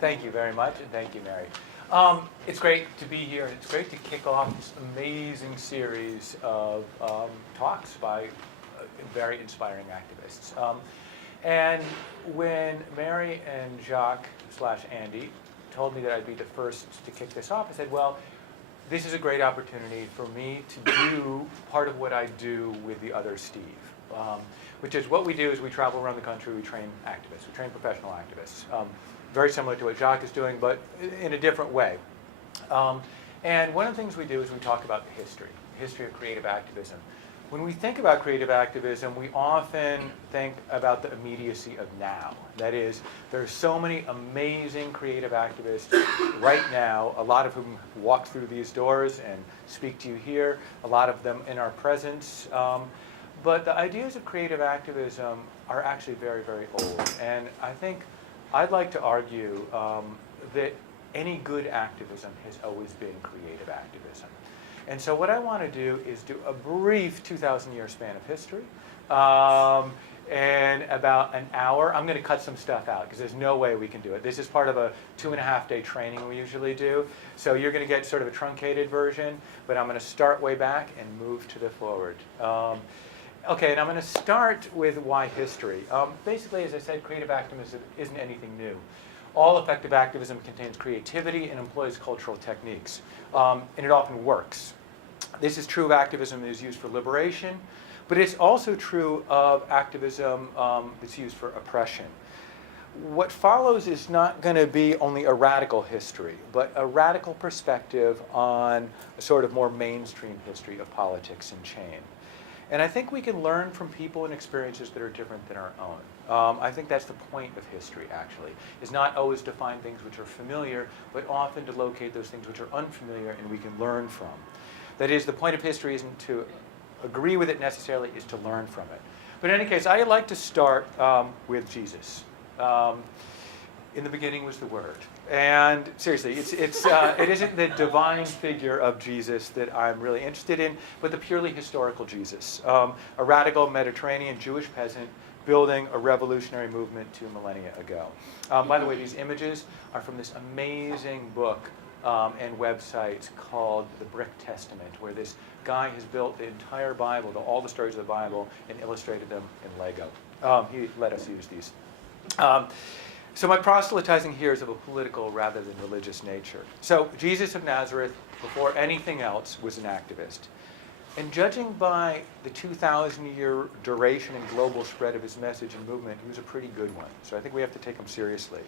Thank you very much, and thank you, Mary. It's great to be here, and it's great to kick off this amazing series of talks by very inspiring activists. And when Mary and Jacques/Andy told me that I'd be the first to kick this off, I said, well, this is a great opportunity for me to do part of what I do with the other Steve, which is what we do is we travel around the country, we train activists, we train professional activists. Very similar to what Jacques is doing, but in a different way. And one of the things we do is we talk about the history of creative activism. When we think about creative activism, we often think about the immediacy of now. That is, there are so many amazing creative activists right now, a lot of whom walk through these doors and speak to you here, a lot of them in our presence. But the ideas of creative activism are actually very, very old. And I think I'd like to argue that any good activism has always been creative activism. And so what I want to do is do a brief 2,000-year span of history. And about an hour, I'm going to cut some stuff out because there's no way we can do it. This is part of a 2.5-day training we usually do. So you're going to get sort of a truncated version, but I'm going to start way back and move to the forward. Okay, and I'm going to start with why history. Basically, as I said, creative activism isn't anything new. All effective activism contains creativity and employs cultural techniques, and it often works. This is true of activism that is used for liberation, but it's also true of activism that's used for oppression. What follows is not going to be only a radical history, but a radical perspective on a sort of more mainstream history of politics and change. And I think we can learn from people and experiences that are different than our own. I think that's the point of history, actually, is not always to find things which are familiar, but often to locate those things which are unfamiliar and we can learn from. That is, the point of history isn't to agree with it necessarily, is to learn from it. But in any case, I'd like to start with Jesus. In the beginning was the Word. And seriously, it isn't the divine figure of Jesus that I'm really interested in, but the purely historical Jesus. A radical Mediterranean Jewish peasant building a revolutionary movement 2 millennia ago. By the way, these images are from this amazing book and website called The Brick Testament, where this guy has built the entire Bible, all the stories of the Bible, and illustrated them in Lego. He let us use these. So my proselytizing here is of a political rather than religious nature. So Jesus of Nazareth, before anything else, was an activist. And judging by the 2,000-year duration and global spread of his message and movement, he was a pretty good one. So I think we have to take him seriously.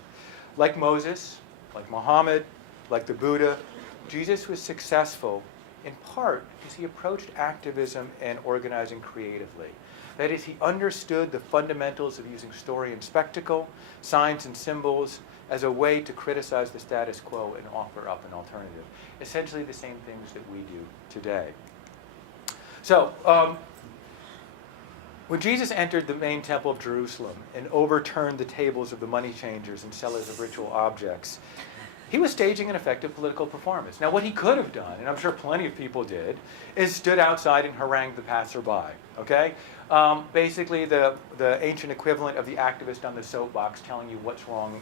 Like Moses, like Muhammad, like the Buddha, Jesus was successful in part because he approached activism and organizing creatively. That is, he understood the fundamentals of using story and spectacle, signs and symbols, as a way to criticize the status quo and offer up an alternative. Essentially the same things that we do today. So, when Jesus entered the main temple of Jerusalem and overturned the tables of the money changers and sellers of ritual objects, he was staging an effective political performance. Now, what he could have done, and I'm sure plenty of people did, is stood outside and harangued the passerby, okay? Basically, the ancient equivalent of the activist on the soapbox telling you what's wrong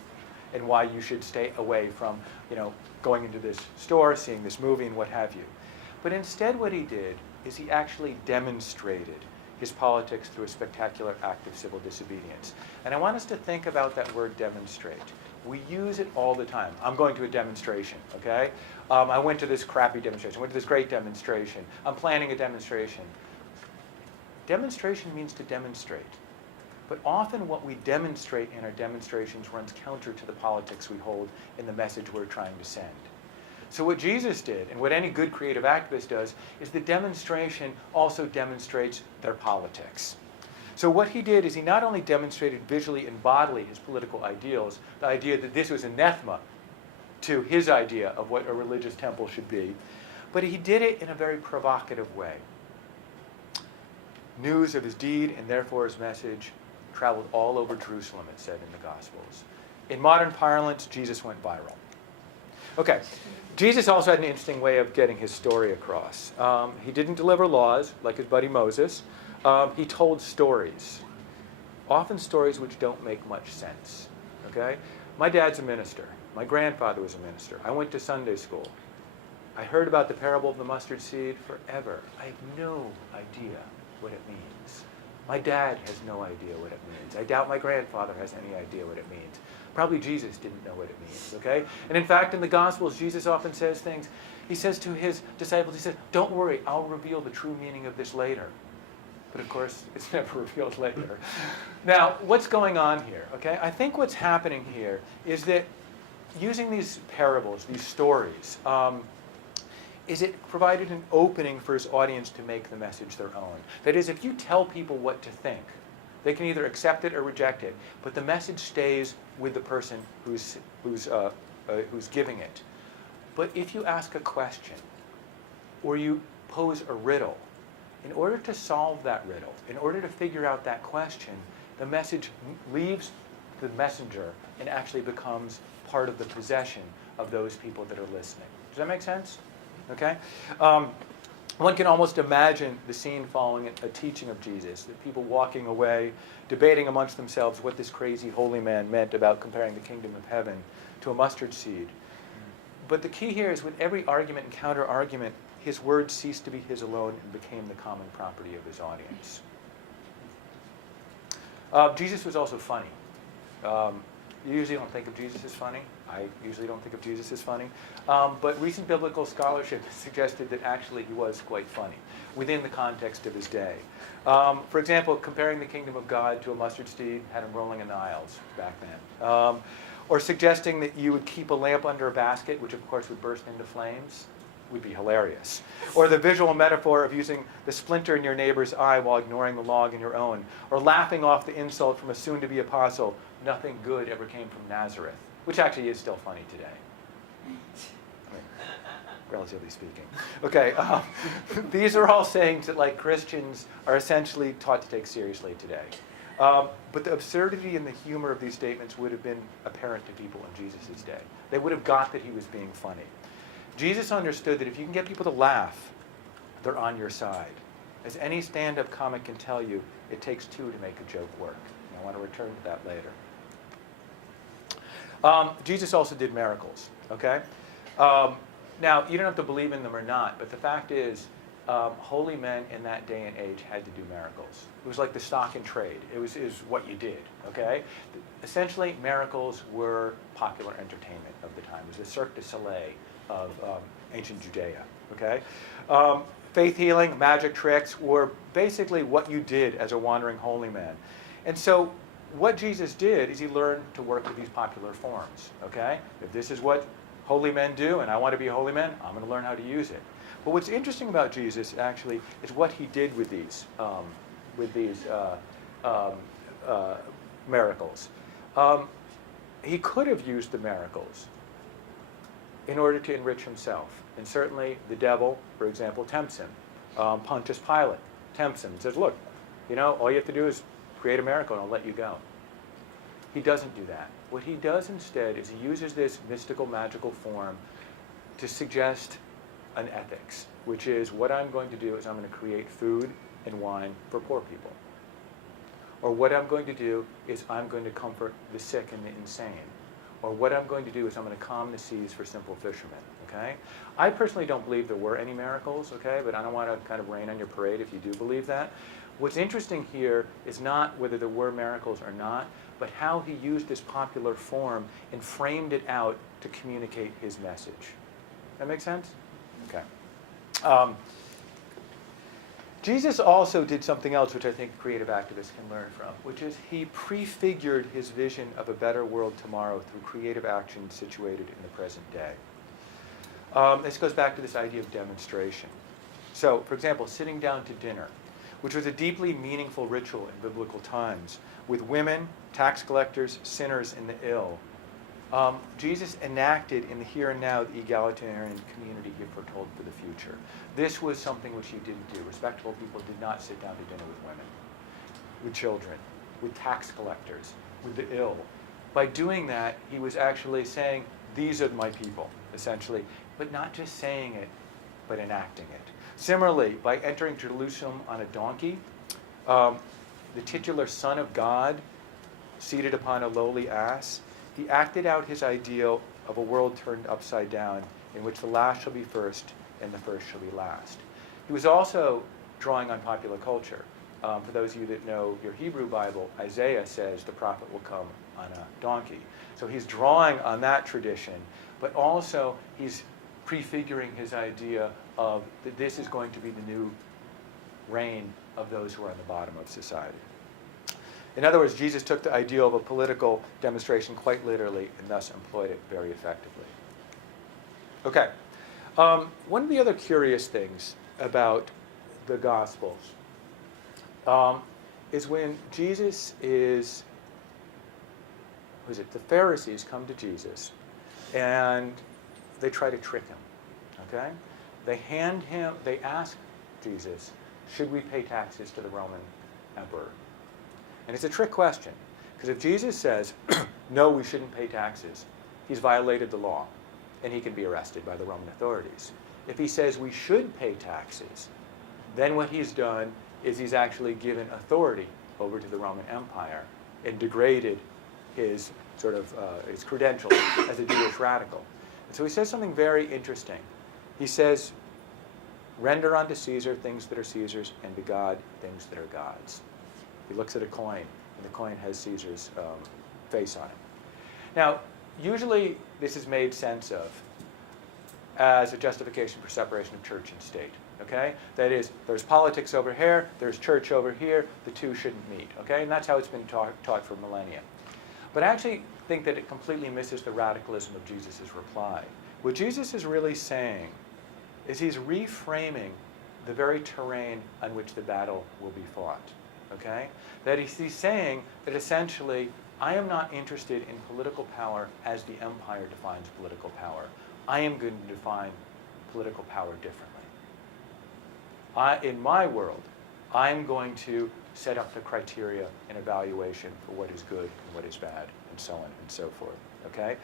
and why you should stay away from, going into this store, seeing this movie, and what have you. But instead, what he did is he actually demonstrated his politics through a spectacular act of civil disobedience. And I want us to think about that word demonstrate. We use it all the time. I'm going to a demonstration, okay? I went to this crappy demonstration. I went to this great demonstration. I'm planning a demonstration. Demonstration means to demonstrate. But often what we demonstrate in our demonstrations runs counter to the politics we hold in the message we're trying to send. So what Jesus did, and what any good creative activist does, is the demonstration also demonstrates their politics. So what he did is he not only demonstrated visually and bodily his political ideals, the idea that this was anathema to his idea of what a religious temple should be, but he did it in a very provocative way. News of his deed, and therefore his message, traveled all over Jerusalem, it said in the Gospels. In modern parlance, Jesus went viral. Okay, Jesus also had an interesting way of getting his story across. He didn't deliver laws like his buddy Moses. He told stories, often stories which don't make much sense. Okay, My dad's a minister. My grandfather was a minister. I went to Sunday school. I heard about the parable of the mustard seed forever. I have no idea what it means. My dad has no idea what it means. I doubt my grandfather has any idea what it means. Probably Jesus didn't know what it means, okay? And in fact, in the Gospels, Jesus often says things. He says to his disciples, he says, don't worry, I'll reveal the true meaning of this later. But of course, it's never revealed later. Now, what's going on here, okay? I think what's happening here is that using these parables, these stories, is it provided an opening for his audience to make the message their own. That is, if you tell people what to think, they can either accept it or reject it, but the message stays with the person who's giving it. But if you ask a question, or you pose a riddle, in order to solve that riddle, in order to figure out that question, the message leaves the messenger and actually becomes part of the possession of those people that are listening. Does that make sense? Okay? One can almost imagine the scene following a teaching of Jesus, the people walking away, debating amongst themselves what this crazy holy man meant about comparing the kingdom of heaven to a mustard seed. But the key here is with every argument and counter-argument, his words ceased to be his alone and became the common property of his audience. Jesus was also funny. You usually don't think of Jesus as funny. I usually don't think of Jesus as funny. But recent biblical scholarship has suggested that actually he was quite funny within the context of his day. For example, comparing the kingdom of God to a mustard seed had him rolling in the aisles back then. Or suggesting that you would keep a lamp under a basket, which of course would burst into flames, would be hilarious. Or the visual metaphor of using the splinter in your neighbor's eye while ignoring the log in your own. Or laughing off the insult from a soon-to-be apostle, nothing good ever came from Nazareth, which actually is still funny today. I mean, relatively speaking. Okay, these are all sayings that, like, Christians are essentially taught to take seriously today. But the absurdity and the humor of these statements would have been apparent to people in Jesus' day. They would have got that he was being funny. Jesus understood that if you can get people to laugh, they're on your side. As any stand-up comic can tell you, it takes two to make a joke work. And I want to return to that later. Jesus also did miracles, okay? Now, you don't have to believe in them or not, but the fact is, holy men in that day and age had to do miracles. It was like the stock in trade. It was what you did, okay? Essentially, miracles were popular entertainment of the time. It was the Cirque du Soleil of ancient Judea, okay? Faith healing, magic tricks were basically what you did as a wandering holy man. And so what Jesus did is he learned to work with these popular forms, okay? If this is what holy men do and I want to be a holy man, I'm going to learn how to use it. But what's interesting about Jesus, actually, is what he did with these miracles. He could have used the miracles in order to enrich himself. And certainly the devil, for example, tempts him. Pontius Pilate tempts him and says, look, all you have to do is create a miracle and I'll let you go. He doesn't do that. What he does instead is he uses this mystical, magical form to suggest an ethics, which is what I'm going to do is I'm going to create food and wine for poor people. Or what I'm going to do is I'm going to comfort the sick and the insane. Or what I'm going to do is I'm going to calm the seas for simple fishermen, okay? I personally don't believe there were any miracles, okay? But I don't want to kind of rain on your parade if you do believe that. What's interesting here is not whether there were miracles or not, but how he used this popular form and framed it out to communicate his message. That make sense? Okay. Jesus also did something else which I think creative activists can learn from, which is he prefigured his vision of a better world tomorrow through creative action situated in the present day. This goes back to this idea of demonstration. So, for example, sitting down to dinner, which was a deeply meaningful ritual in biblical times, with women, tax collectors, sinners, and the ill. Jesus enacted in the here and now the egalitarian community he foretold for the future. This was something which he didn't do. Respectable people did not sit down to dinner with women, with children, with tax collectors, with the ill. By doing that, he was actually saying, these are my people, essentially, but not just saying it, but enacting it. Similarly, by entering Jerusalem on a donkey, the titular Son of God, seated upon a lowly ass, he acted out his ideal of a world turned upside down in which the last shall be first and the first shall be last. He was also drawing on popular culture. For those of you that know your Hebrew Bible, Isaiah says the prophet will come on a donkey. So he's drawing on that tradition, but also he's prefiguring his idea of that this is going to be the new reign of those who are on the bottom of society. In other words, Jesus took the ideal of a political demonstration quite literally and thus employed it very effectively. Okay. One of the other curious things about the Gospels is when Jesus is, the Pharisees come to Jesus and they try to trick him, okay? They ask Jesus, should we pay taxes to the Roman emperor? And it's a trick question, because if Jesus says, no, we shouldn't pay taxes, he's violated the law, and he can be arrested by the Roman authorities. If he says we should pay taxes, then what he's done is he's actually given authority over to the Roman Empire and degraded his his credentials as a Jewish radical. And so he says something very interesting. He says, render unto Caesar things that are Caesar's, and to God things that are God's. He looks at a coin, and the coin has Caesar's face on it. Now, usually this is made sense of as a justification for separation of church and state. Okay? That is, there's politics over here, there's church over here, the two shouldn't meet. Okay? And that's how it's been taught for millennia. But I actually think that it completely misses the radicalism of Jesus' reply. What Jesus is really saying is he's reframing the very terrain on which the battle will be fought. Okay? That he's saying that essentially, I am not interested in political power as the empire defines political power. I am going to define political power differently. In my world, I'm going to set up the criteria and evaluation for what is good and what is bad, and so on and so forth. Okay?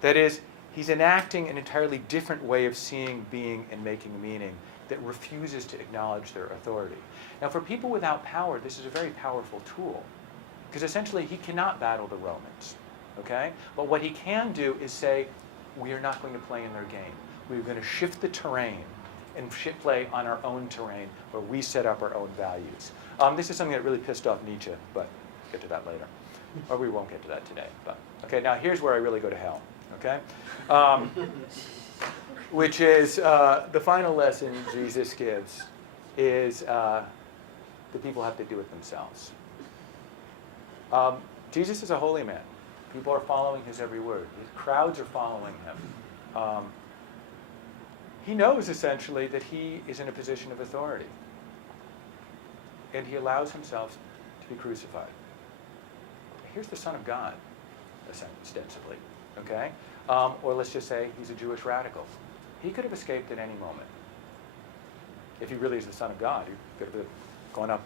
That is, he's enacting an entirely different way of seeing, being, and making meaning that refuses to acknowledge their authority. Now, for people without power, this is a very powerful tool, because essentially he cannot battle the Romans. Okay? But what he can do is say, we are not going to play in their game. We're going to shift the terrain and play on our own terrain where we set up our own values. This is something that really pissed off Nietzsche, but we'll get to that later. Or we won't get to that today. But okay, now here's where I really go to hell. Okay? Which is the final lesson Jesus gives is the people have to do it themselves. Jesus is a holy man. People are following his every word. The crowds are following him. He knows, essentially, that he is in a position of authority. And he allows himself to be crucified. Here's the Son of God, ostensibly. Okay? Or let's just say he's a Jewish radical. He could have escaped at any moment. If he really is the Son of God, he could have gone up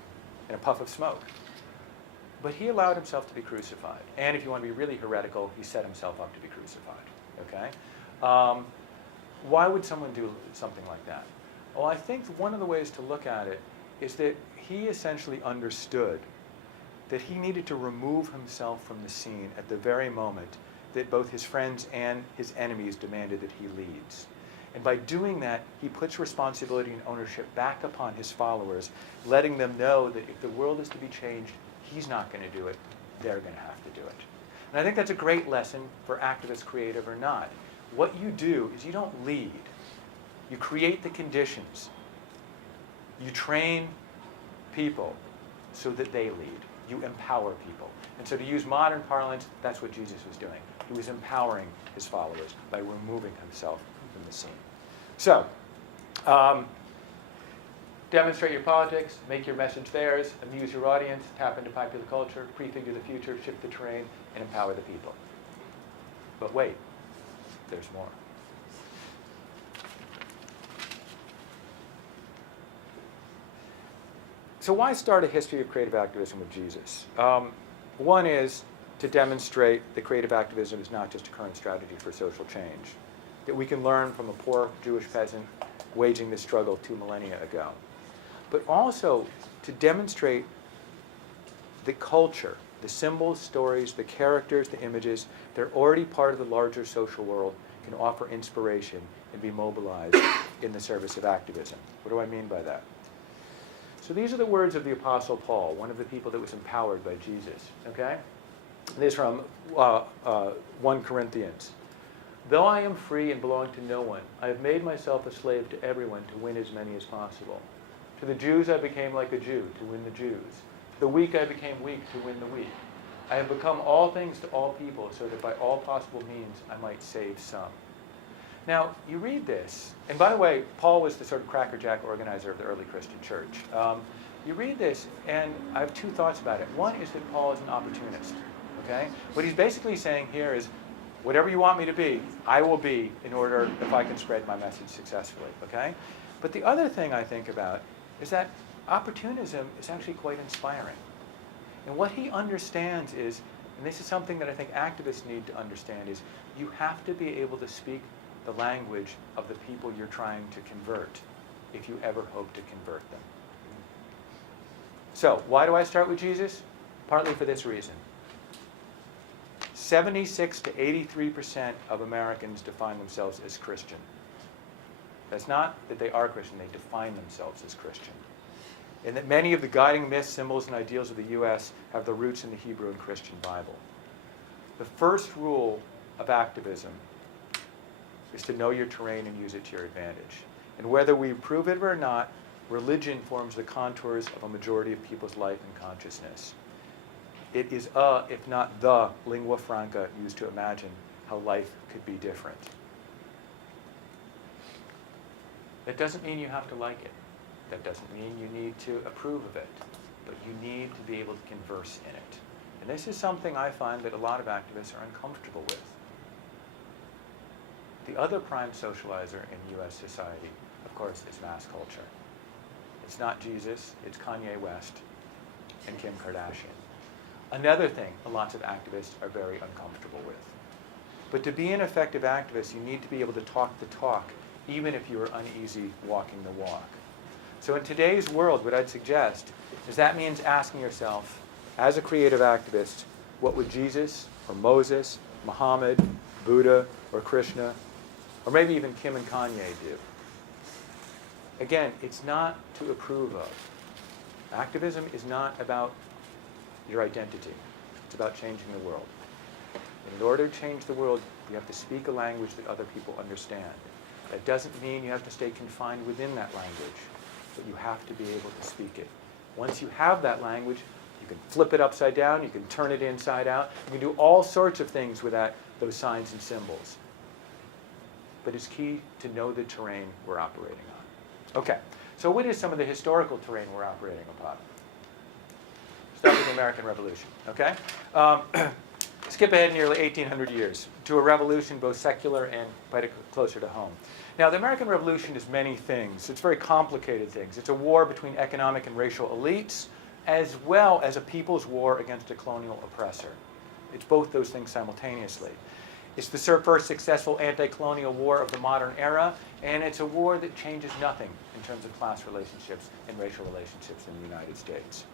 in a puff of smoke. But he allowed himself to be crucified. And if you want to be really heretical, he set himself up to be crucified. Okay? Why would someone do something like that? Well, I think one of the ways to look at it is that he essentially understood that he needed to remove himself from the scene at the very moment that both his friends and his enemies demanded that he leads. And by doing that, he puts responsibility and ownership back upon his followers, letting them know that if the world is to be changed, he's not going to do it, they're going to have to do it. And I think that's a great lesson for activists, creative or not. What you do is you don't lead. You create the conditions. You train people so that they lead. You empower people. And so to use modern parlance, that's what Jesus was doing. He was empowering his followers by removing himself from the scene. So, demonstrate your politics, make your message theirs, amuse your audience, tap into popular culture, prefigure the future, shift the terrain, and empower the people. But wait, there's more. So why start a history of creative activism with Jesus? One is to demonstrate that creative activism is not just a current strategy for social change, that we can learn from a poor Jewish peasant waging this struggle 2 millennia ago. But also to demonstrate that culture The symbols, stories, the characters, the images, they're already part of the larger social world, can offer inspiration and be mobilized in the service of activism. What do I mean by that? So these are the words of the Apostle Paul, one of the people that was empowered by Jesus, okay? This is from 1 Corinthians. Though I am free and belong to no one, I have made myself a slave to everyone to win as many as possible. To the Jews I became like a Jew to win the Jews. To the weak I became weak to win the weak. I have become all things to all people so that by all possible means I might save some. Now, you read this, and by the way, Paul was the sort of crackerjack organizer of the early Christian church. You read this, and I have two thoughts about it. One is that Paul is an opportunist, okay? What he's basically saying here is, whatever you want me to be, I will be in order if I can spread my message successfully, okay? But the other thing I think about is that opportunism is actually quite inspiring. And what he understands is, and this is something that I think activists need to understand, is you have to be able to speak the language of the people you're trying to convert if you ever hope to convert them. So, why do I start with Jesus? Partly for this reason. 76 to 83% of Americans define themselves as Christian. That's not that they are Christian, they define themselves as Christian. And that many of the guiding myths, symbols, and ideals of the U.S. have their roots in the Hebrew and Christian Bible. The first rule of activism is to know your terrain and use it to your advantage. And whether we prove it or not, religion forms the contours of a majority of people's life and consciousness. It is if not the, lingua franca used to imagine how life could be different. That doesn't mean you have to like it. That doesn't mean you need to approve of it. But you need to be able to converse in it. And this is something I find that a lot of activists are uncomfortable with. The other prime socializer in U.S. society, of course, is mass culture. It's not Jesus, it's Kanye West and Kim Kardashian. Another thing lots of activists are very uncomfortable with. But to be an effective activist, you need to be able to talk the talk, even if you are uneasy walking the walk. So in today's world, what I'd suggest is that means asking yourself, as a creative activist, what would Jesus or Moses, Muhammad, Buddha, or Krishna, or maybe even Kim and Kanye do? Again, it's not to approve of. Activism is not about your identity. It's about changing the world. And in order to change the world, you have to speak a language that other people understand. That doesn't mean you have to stay confined within that language, but you have to be able to speak it. Once you have that language, you can flip it upside down, you can turn it inside out, you can do all sorts of things with those signs and symbols. But it's key to know the terrain we're operating on. Okay, so what is some of the historical terrain we're operating upon? Start with the American Revolution, okay? Skip ahead nearly 1,800 years to a revolution both secular and quite closer to home. Now, the American Revolution is many things. It's very complicated things. It's a war between economic and racial elites, as well as a people's war against a colonial oppressor. It's both those things simultaneously. It's the first successful anti-colonial war of the modern era, and it's a war that changes nothing in terms of class relationships and racial relationships in the United States.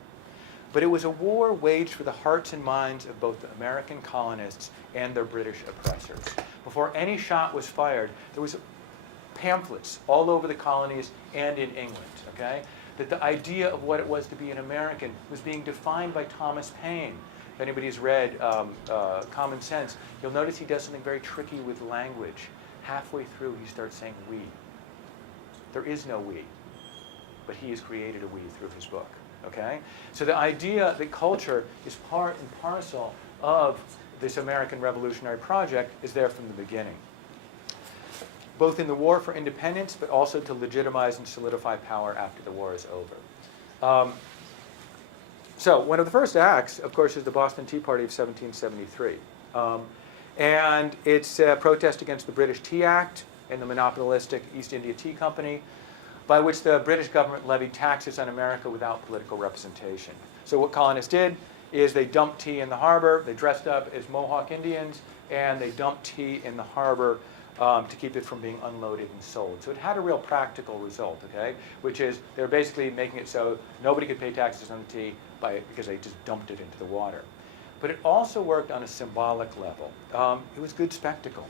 But it was a war waged for the hearts and minds of both the American colonists and their British oppressors. Before any shot was fired, there was pamphlets all over the colonies and in England, okay? That the idea of what it was to be an American was being defined by Thomas Paine. If anybody's read Common Sense, you'll notice he does something very tricky with language. Halfway through, he starts saying we. There is no we, but he has created a we through his book. Okay? So the idea that culture is part and parcel of this American revolutionary project is there from the beginning. Both in the war for independence, but also to legitimize and solidify power after the war is over. So one of the first acts, of course, is the Boston Tea Party of 1773. And it's a protest against the British Tea Act and the monopolistic East India Tea Company, by which the British government levied taxes on America without political representation. So what colonists did is they dumped tea in the harbor, they dressed up as Mohawk Indians, and they dumped tea in the harbor to keep it from being unloaded and sold. So it had a real practical result, okay? Which is they're basically making it so nobody could pay taxes on the tea because they just dumped it into the water. But it also worked on a symbolic level. It was good spectacle.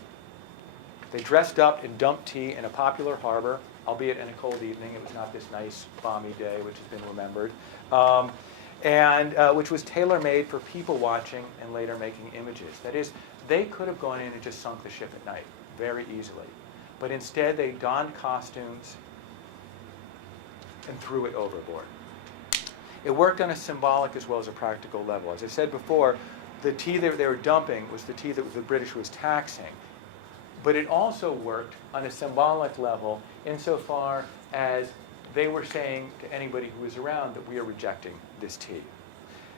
They dressed up and dumped tea in a popular harbor, albeit in a cold evening. It was not this nice, balmy day, which has been remembered, which was tailor-made for people watching and later making images. That is, they could have gone in and just sunk the ship at night very easily. But instead, they donned costumes and threw it overboard. It worked on a symbolic as well as a practical level. As I said before, the tea that they were dumping was the tea that the British was taxing. But it also worked on a symbolic level insofar as they were saying to anybody who was around that we are rejecting this tea.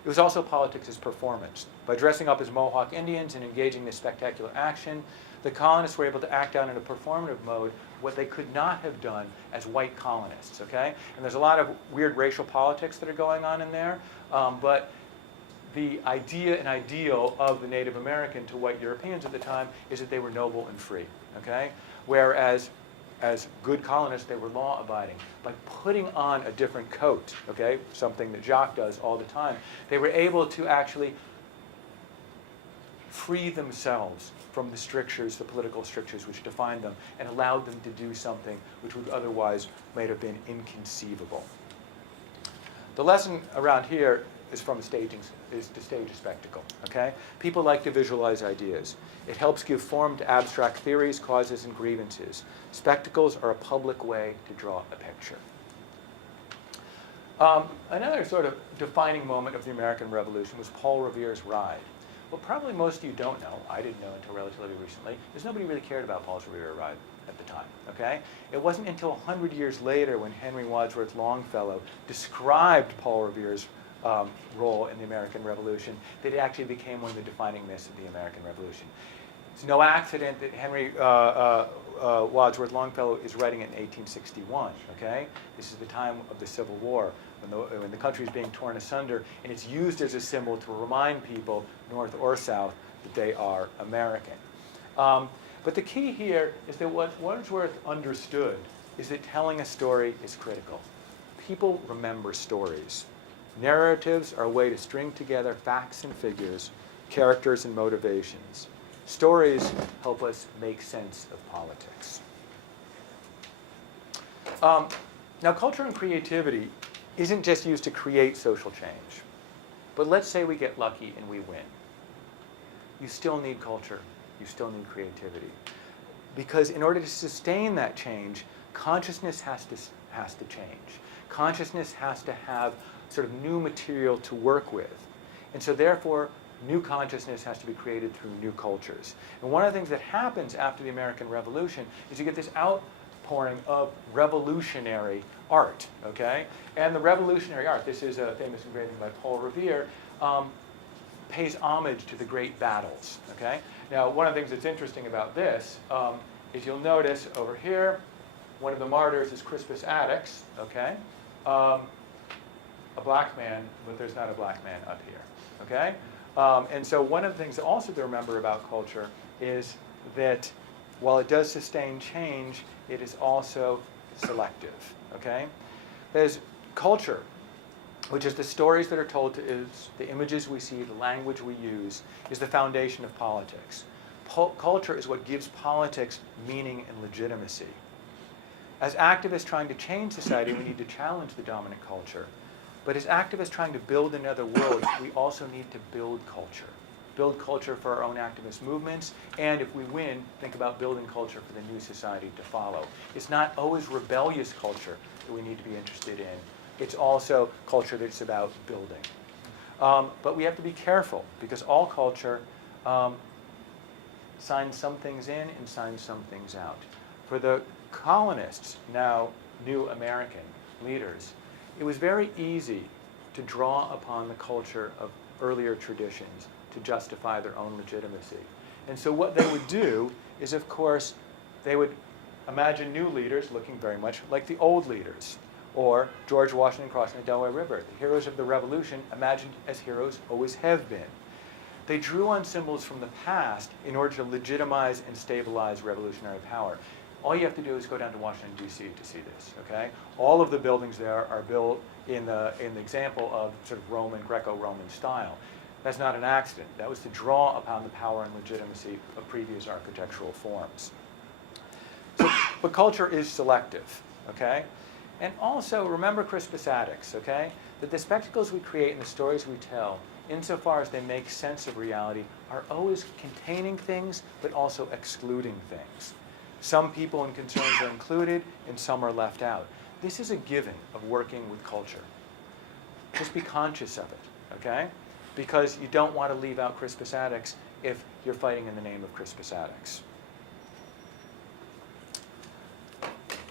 It was also politics as performance. By dressing up as Mohawk Indians and engaging in this spectacular action, the colonists were able to act out in a performative mode what they could not have done as white colonists, okay? And there's a lot of weird racial politics that are going on in there, but the idea and ideal of the Native American to white Europeans at the time is that they were noble and free, okay? Whereas as good colonists, they were law-abiding. By putting on a different coat, okay, something that Jacques does all the time, they were able to actually free themselves from the strictures, the political strictures which defined them, and allowed them to do something which would otherwise might have been inconceivable. The lesson around here is to stage a spectacle, okay? People like to visualize ideas. It helps give form to abstract theories, causes, and grievances. Spectacles are a public way to draw a picture. Another sort of defining moment of the American Revolution was Paul Revere's ride. What probably most of you don't know, I didn't know until relatively recently, is nobody really cared about Paul Revere's ride at the time, okay? It wasn't until 100 years later when Henry Wadsworth Longfellow described Paul Revere's role in the American Revolution that it actually became one of the defining myths of the American Revolution. It's no accident that Henry Wadsworth Longfellow is writing it in 1861, okay? This is the time of the Civil War, when the country is being torn asunder, and it's used as a symbol to remind people, North or South, that they are American. But the key here is that what Wadsworth understood is that telling a story is critical. People remember stories. Narratives are a way to string together facts and figures, characters and motivations. Stories help us make sense of politics. Now, culture and creativity isn't just used to create social change. But let's say we get lucky and we win. You still need culture. You still need creativity. Because in order to sustain that change, consciousness has to change. Consciousness has to have sort of new material to work with. And so therefore, new consciousness has to be created through new cultures. And one of the things that happens after the American Revolution is you get this outpouring of revolutionary art, okay? And the revolutionary art, this is a famous engraving by Paul Revere, pays homage to the great battles, okay? Now, one of the things that's interesting about this is you'll notice over here, one of the martyrs is Crispus Attucks, okay? A black man, but there's not a black man up here, okay? And so one of the things also to remember about culture is that while it does sustain change, it is also selective, okay? There's culture, which is the stories that are told to us, the images we see, the language we use, is the foundation of politics. Culture is what gives politics meaning and legitimacy. As activists trying to change society, we need to challenge the dominant culture. But as activists trying to build another world, we also need to build culture. Build culture for our own activist movements, and if we win, think about building culture for the new society to follow. It's not always rebellious culture that we need to be interested in. It's also culture that's about building. But we have to be careful, because all culture signs some things in and signs some things out. For the colonists, now new American leaders, it was very easy to draw upon the culture of earlier traditions to justify their own legitimacy. And so what they would do is, of course, they would imagine new leaders looking very much like the old leaders, or George Washington crossing the Delaware River. The heroes of the Revolution imagined as heroes always have been. They drew on symbols from the past in order to legitimize and stabilize revolutionary power. All you have to do is go down to Washington, D.C. to see this, okay? All of the buildings there are built in the example of sort of Roman, Greco-Roman style. That's not an accident. That was to draw upon the power and legitimacy of previous architectural forms. So, but culture is selective, okay? And also, remember Crispus Attucks, okay? That the spectacles we create and the stories we tell, insofar as they make sense of reality, are always containing things, but also excluding things. Some people and concerns are included, and some are left out. This is a given of working with culture. Just be conscious of it, okay? Because you don't want to leave out Crispus Attucks if you're fighting in the name of Crispus Attucks.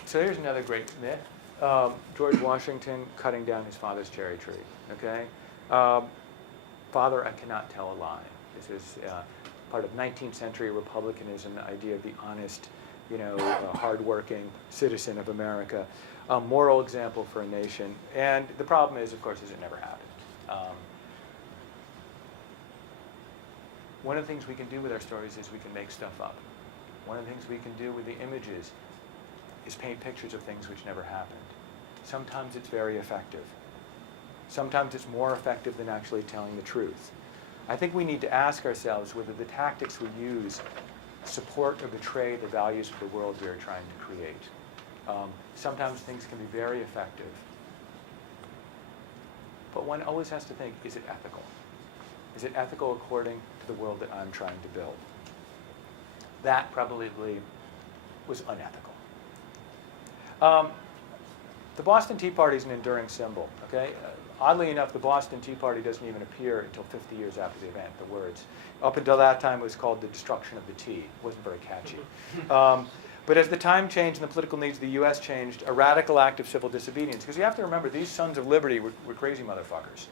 So here's another great myth. George Washington cutting down his father's cherry tree, okay? Father, I cannot tell a lie. This is part of 19th century republicanism, the idea of the honest, hardworking citizen of America, a moral example for a nation. And the problem is, of course, is it never happened. One of the things we can do with our stories is we can make stuff up. One of the things we can do with the images is paint pictures of things which never happened. Sometimes it's very effective. Sometimes it's more effective than actually telling the truth. I think we need to ask ourselves whether the tactics we use support or betray the values of the world we are trying to create. Sometimes things can be very effective. But one always has to think, is it ethical? Is it ethical according to the world that I'm trying to build? That probably was unethical. The Boston Tea Party is an enduring symbol, okay? Oddly enough, the Boston Tea Party doesn't even appear until 50 years after the event, the words. Up until that time, it was called the destruction of the tea. It wasn't very catchy. But as the time changed and the political needs of the U.S. changed, a radical act of civil disobedience, because you have to remember, these Sons of Liberty were crazy motherfuckers.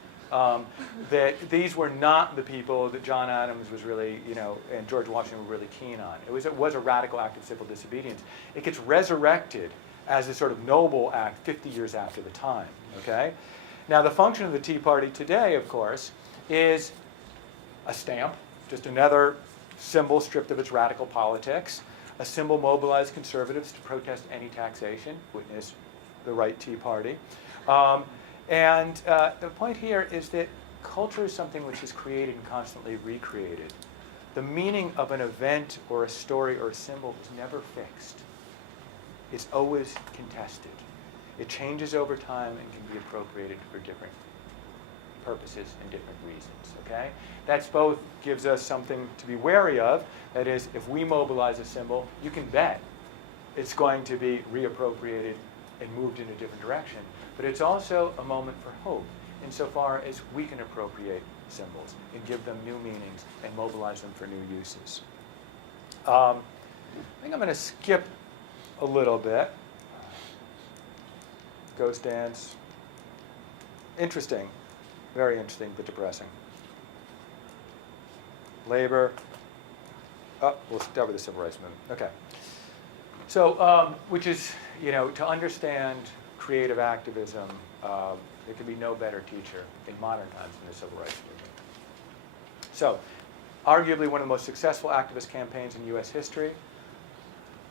That these were not the people that John Adams was really, and George Washington were really keen on. It was a radical act of civil disobedience. It gets resurrected as a sort of noble act 50 years after the time, okay? Now, the function of the Tea Party today, of course, is a stamp, just another symbol stripped of its radical politics. A symbol mobilized conservatives to protest any taxation, witness the Right Tea Party. And the point here is that culture is something which is created and constantly recreated. The meaning of an event or a story or a symbol is never fixed. It's always contested. It changes over time and can be appropriated for different purposes and different reasons, okay? That's both gives us something to be wary of. That is, if we mobilize a symbol, you can bet it's going to be reappropriated and moved in a different direction. But it's also a moment for hope, insofar as we can appropriate symbols and give them new meanings and mobilize them for new uses. I think I'm going to skip a little bit. Ghost dance. Interesting. Very interesting, but depressing. Labor. Oh, we'll start with the civil rights movement. Okay. So, which is, to understand creative activism, there can be no better teacher in modern times than the civil rights movement. So, arguably one of the most successful activist campaigns in U.S. history.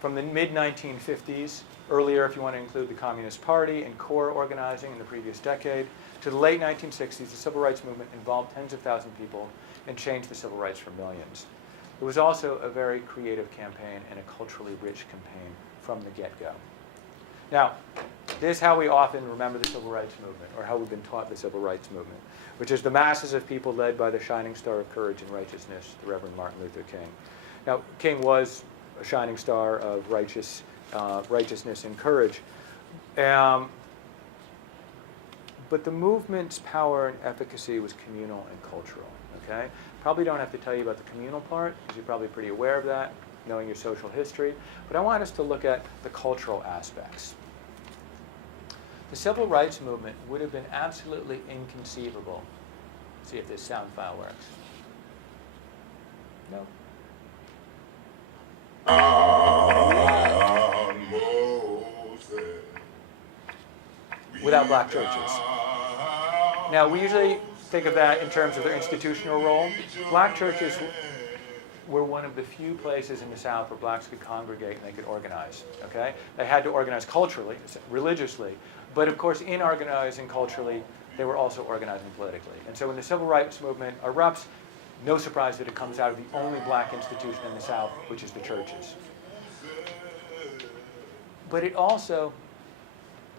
From the mid-1950s, earlier if you want to include the Communist Party and core organizing in the previous decade, to the late 1960s, the civil rights movement involved tens of thousands of people and changed the civil rights for millions. It was also a very creative campaign and a culturally rich campaign from the get-go. Now, this is how we often remember the civil rights movement, or how we've been taught the civil rights movement, which is the masses of people led by the shining star of courage and righteousness, the Reverend Martin Luther King. Now, King was a shining star of righteousness and courage. But the movement's power and efficacy was communal and cultural, okay? Probably don't have to tell you about the communal part, because you're probably pretty aware of that, knowing your social history. But I want us to look at the cultural aspects. The civil rights movement would have been absolutely inconceivable. Let's see if this sound file works. No. Without black churches. Now, we usually think of that in terms of their institutional role. Black churches were one of the few places in the South where blacks could congregate and they could organize, okay? They had to organize culturally, religiously, but of course in organizing culturally, they were also organizing politically. And so when the civil rights movement erupts, no surprise that it comes out of the only black institution in the South, which is the churches. But it also,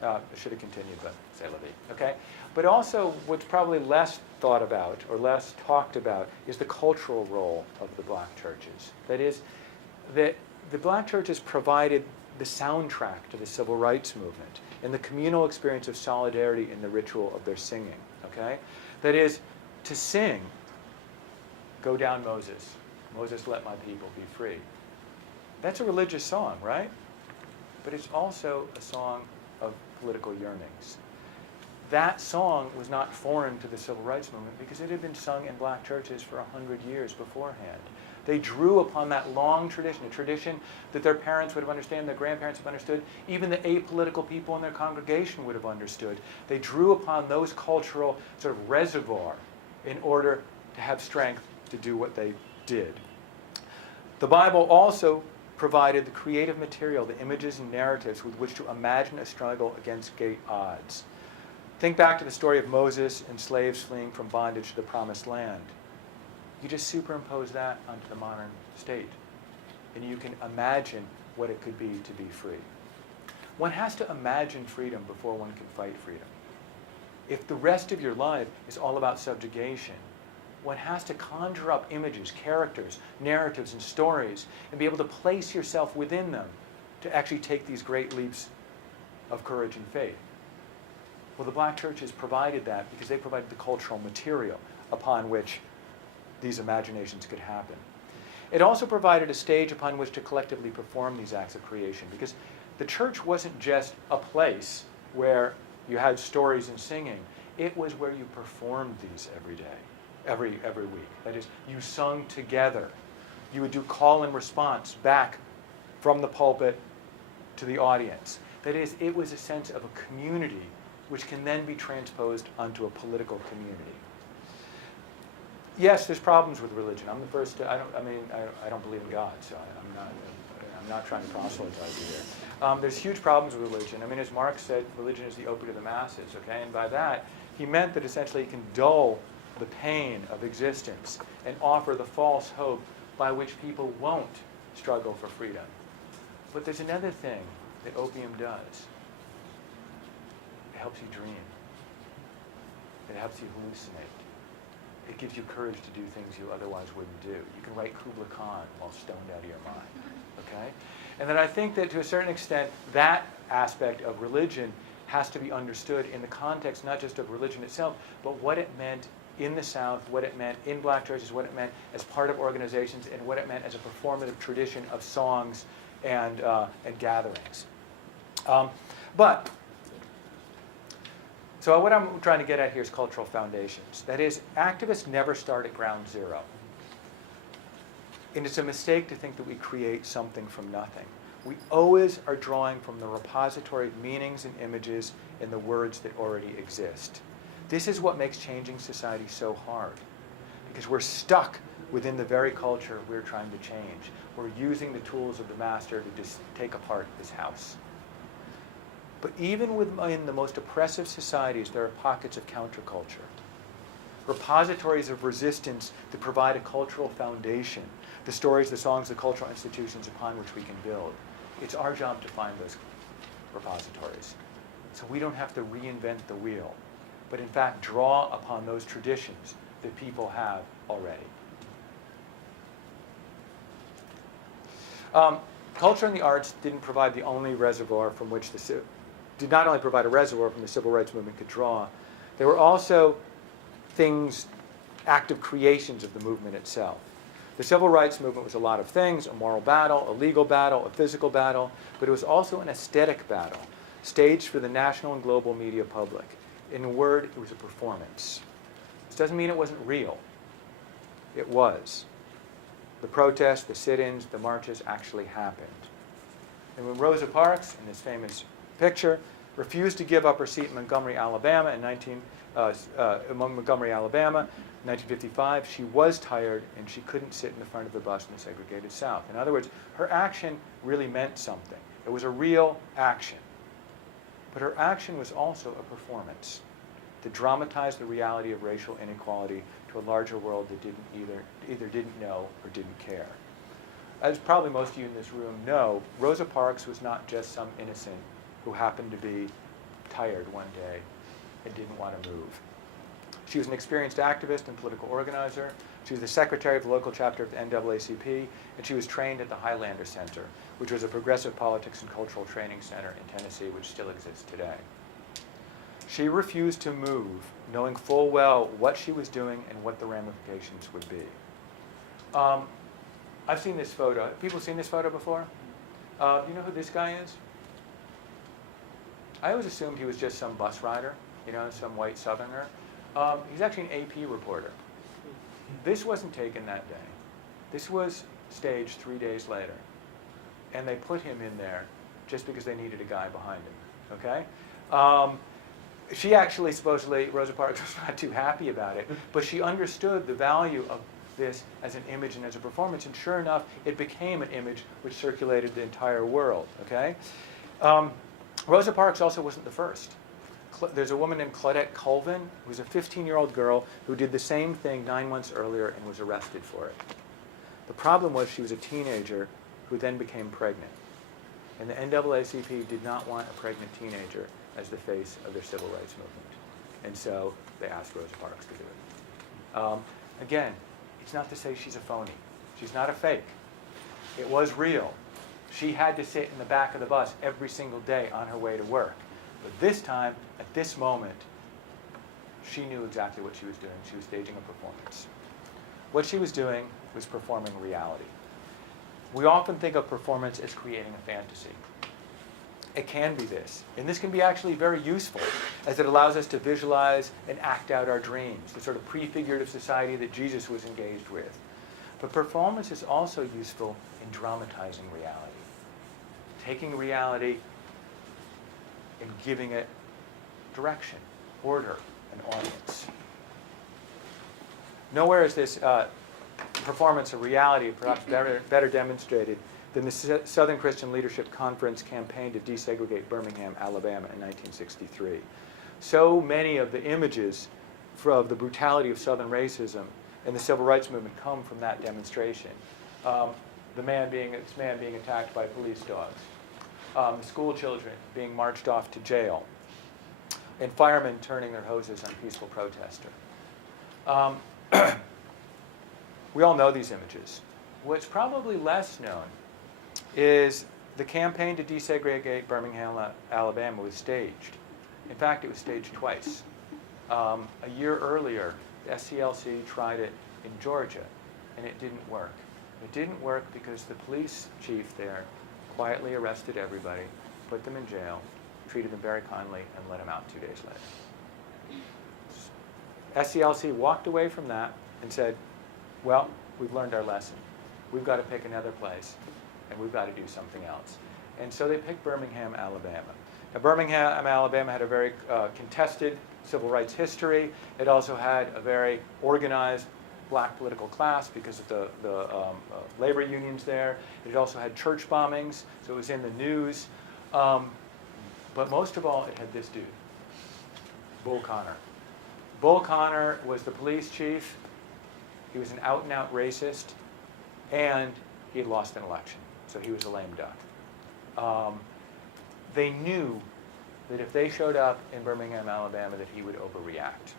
I should have continued, but c'est la vie, okay? But also, what's probably less thought about or less talked about is the cultural role of the black churches. That is, that the black churches provided the soundtrack to the civil rights movement and the communal experience of solidarity in the ritual of their singing, okay? That is, to sing, "Go down, Moses. Moses, let my people be free." That's a religious song, right? But it's also a song of political yearnings. That song was not foreign to the civil rights movement because it had been sung in black churches for 100 years beforehand. They drew upon that long tradition, a tradition that their parents would have understood, their grandparents would have understood, even the apolitical people in their congregation would have understood. They drew upon those cultural sort of reservoir in order to have strength to do what they did. The Bible also provided the creative material, the images and narratives with which to imagine a struggle against great odds. Think back to the story of Moses and slaves fleeing from bondage to the promised land. You just superimpose that onto the modern state, and you can imagine what it could be to be free. One has to imagine freedom before one can fight freedom. If the rest of your life is all about subjugation, one has to conjure up images, characters, narratives, and stories, and be able to place yourself within them to actually take these great leaps of courage and faith. Well, the black churches provided that because they provided the cultural material upon which these imaginations could happen. It also provided a stage upon which to collectively perform these acts of creation, because the church wasn't just a place where you had stories and singing. It was where you performed these every day, every week. That is, you sung together. You would do call and response back from the pulpit to the audience. That is, it was a sense of a community which can then be transposed onto a political community. Yes, there's problems with religion. I'm the first to, I don't believe in God, so I'm not trying to proselytize you here. There's huge problems with religion. I mean, as Marx said, religion is the opiate of the masses, okay? And by that, he meant that essentially it can dull the pain of existence and offer the false hope by which people won't struggle for freedom. But there's another thing that opium does. It helps you dream. It helps you hallucinate. It gives you courage to do things you otherwise wouldn't do. You can write Kubla Khan while stoned out of your mind, okay? And then I think that to a certain extent, that aspect of religion has to be understood in the context not just of religion itself, but what it meant in the South, what it meant in black churches, what it meant as part of organizations, and what it meant as a performative tradition of songs and gatherings. So what I'm trying to get at here is cultural foundations. That is, activists never start at ground zero. And it's a mistake to think that we create something from nothing. We always are drawing from the repository of meanings and images in the words that already exist. This is what makes changing society so hard, because we're stuck within the very culture we're trying to change. We're using the tools of the master to just take apart this house. But even within the most oppressive societies, there are pockets of counterculture, repositories of resistance that provide a cultural foundation, the stories, the songs, the cultural institutions upon which we can build. It's our job to find those repositories. So we don't have to reinvent the wheel, but in fact draw upon those traditions that people have already. Culture and the arts didn't provide the only reservoir from which did not only provide a reservoir from the civil rights movement could draw. There were also things, active creations of the movement itself. The civil rights movement was a lot of things: a moral battle, a legal battle, a physical battle, but it was also an aesthetic battle, staged for the national and global media public. In a word, it was a performance. This doesn't mean it wasn't real. It was. The protests, the sit-ins, the marches actually happened. And when Rosa Parks, in this famous picture, refused to give up her seat in Montgomery, Alabama in 1955, she was tired and she couldn't sit in the front of the bus in the segregated South. In other words, her action really meant something. It was a real action. But her action was also a performance. that dramatized the reality of racial inequality to a larger world that either didn't know or didn't care. As probably most of you in this room know, Rosa Parks was not just some innocent who happened to be tired one day and didn't want to move. She was an experienced activist and political organizer. She was the secretary of the local chapter of the NAACP, and she was trained at the Highlander Center, which was a progressive politics and cultural training center in Tennessee, which still exists today. She refused to move, knowing full well what she was doing and what the ramifications would be. I've seen this photo. Have people seen this photo before? You know who this guy is? I always assumed he was just some bus rider, some white Southerner. He's actually an AP reporter. This wasn't taken that day. This was staged 3 days later. And they put him in there just because they needed a guy behind him, okay? She actually, supposedly, Rosa Parks was not too happy about it, but she understood the value of this as an image and as a performance, and sure enough, it became an image which circulated the entire world, okay? Rosa Parks also wasn't the first. There's a woman named Claudette Colvin, who's a 15-year-old girl who did the same thing 9 months earlier and was arrested for it. The problem was she was a teenager who then became pregnant. And the NAACP did not want a pregnant teenager as the face of their civil rights movement. And so they asked Rosa Parks to do it. Again, it's not to say she's a phony. She's not a fake. It was real. She had to sit in the back of the bus every single day on her way to work. But this time, at this moment, she knew exactly what she was doing. She was staging a performance. What she was doing was performing reality. We often think of performance as creating a fantasy. It can be this. And this can be actually very useful, as it allows us to visualize and act out our dreams, the sort of prefigurative society that Jesus was engaged with. But performance is also useful in dramatizing reality. Taking reality and giving it direction, order, and audience. Nowhere is this performance of reality perhaps better demonstrated than the Southern Christian Leadership Conference campaign to desegregate Birmingham, Alabama in 1963. So many of the images of the brutality of Southern racism and the civil rights movement come from that demonstration. This man being attacked by police dogs. School children being marched off to jail, and firemen turning their hoses on peaceful protester. We all know these images. What's probably less known is the campaign to desegregate Birmingham, Alabama was staged. In fact, it was staged twice. A year earlier, the SCLC tried it in Georgia, and it didn't work. It didn't work because the police chief there quietly arrested everybody, put them in jail, treated them very kindly, and let them out 2 days later. SCLC walked away from that and said, well, we've learned our lesson. We've got to pick another place, and we've got to do something else. And so they picked Birmingham, Alabama. Now, Birmingham, Alabama had a very contested civil rights history. It also had a very organized black political class because of the labor unions there. It also had church bombings, so it was in the news. But most of all, it had this dude, Bull Connor. Bull Connor was the police chief. He was an out-and-out racist, and he had lost an election, so he was a lame duck. They knew that if they showed up in Birmingham, Alabama, that he would overreact.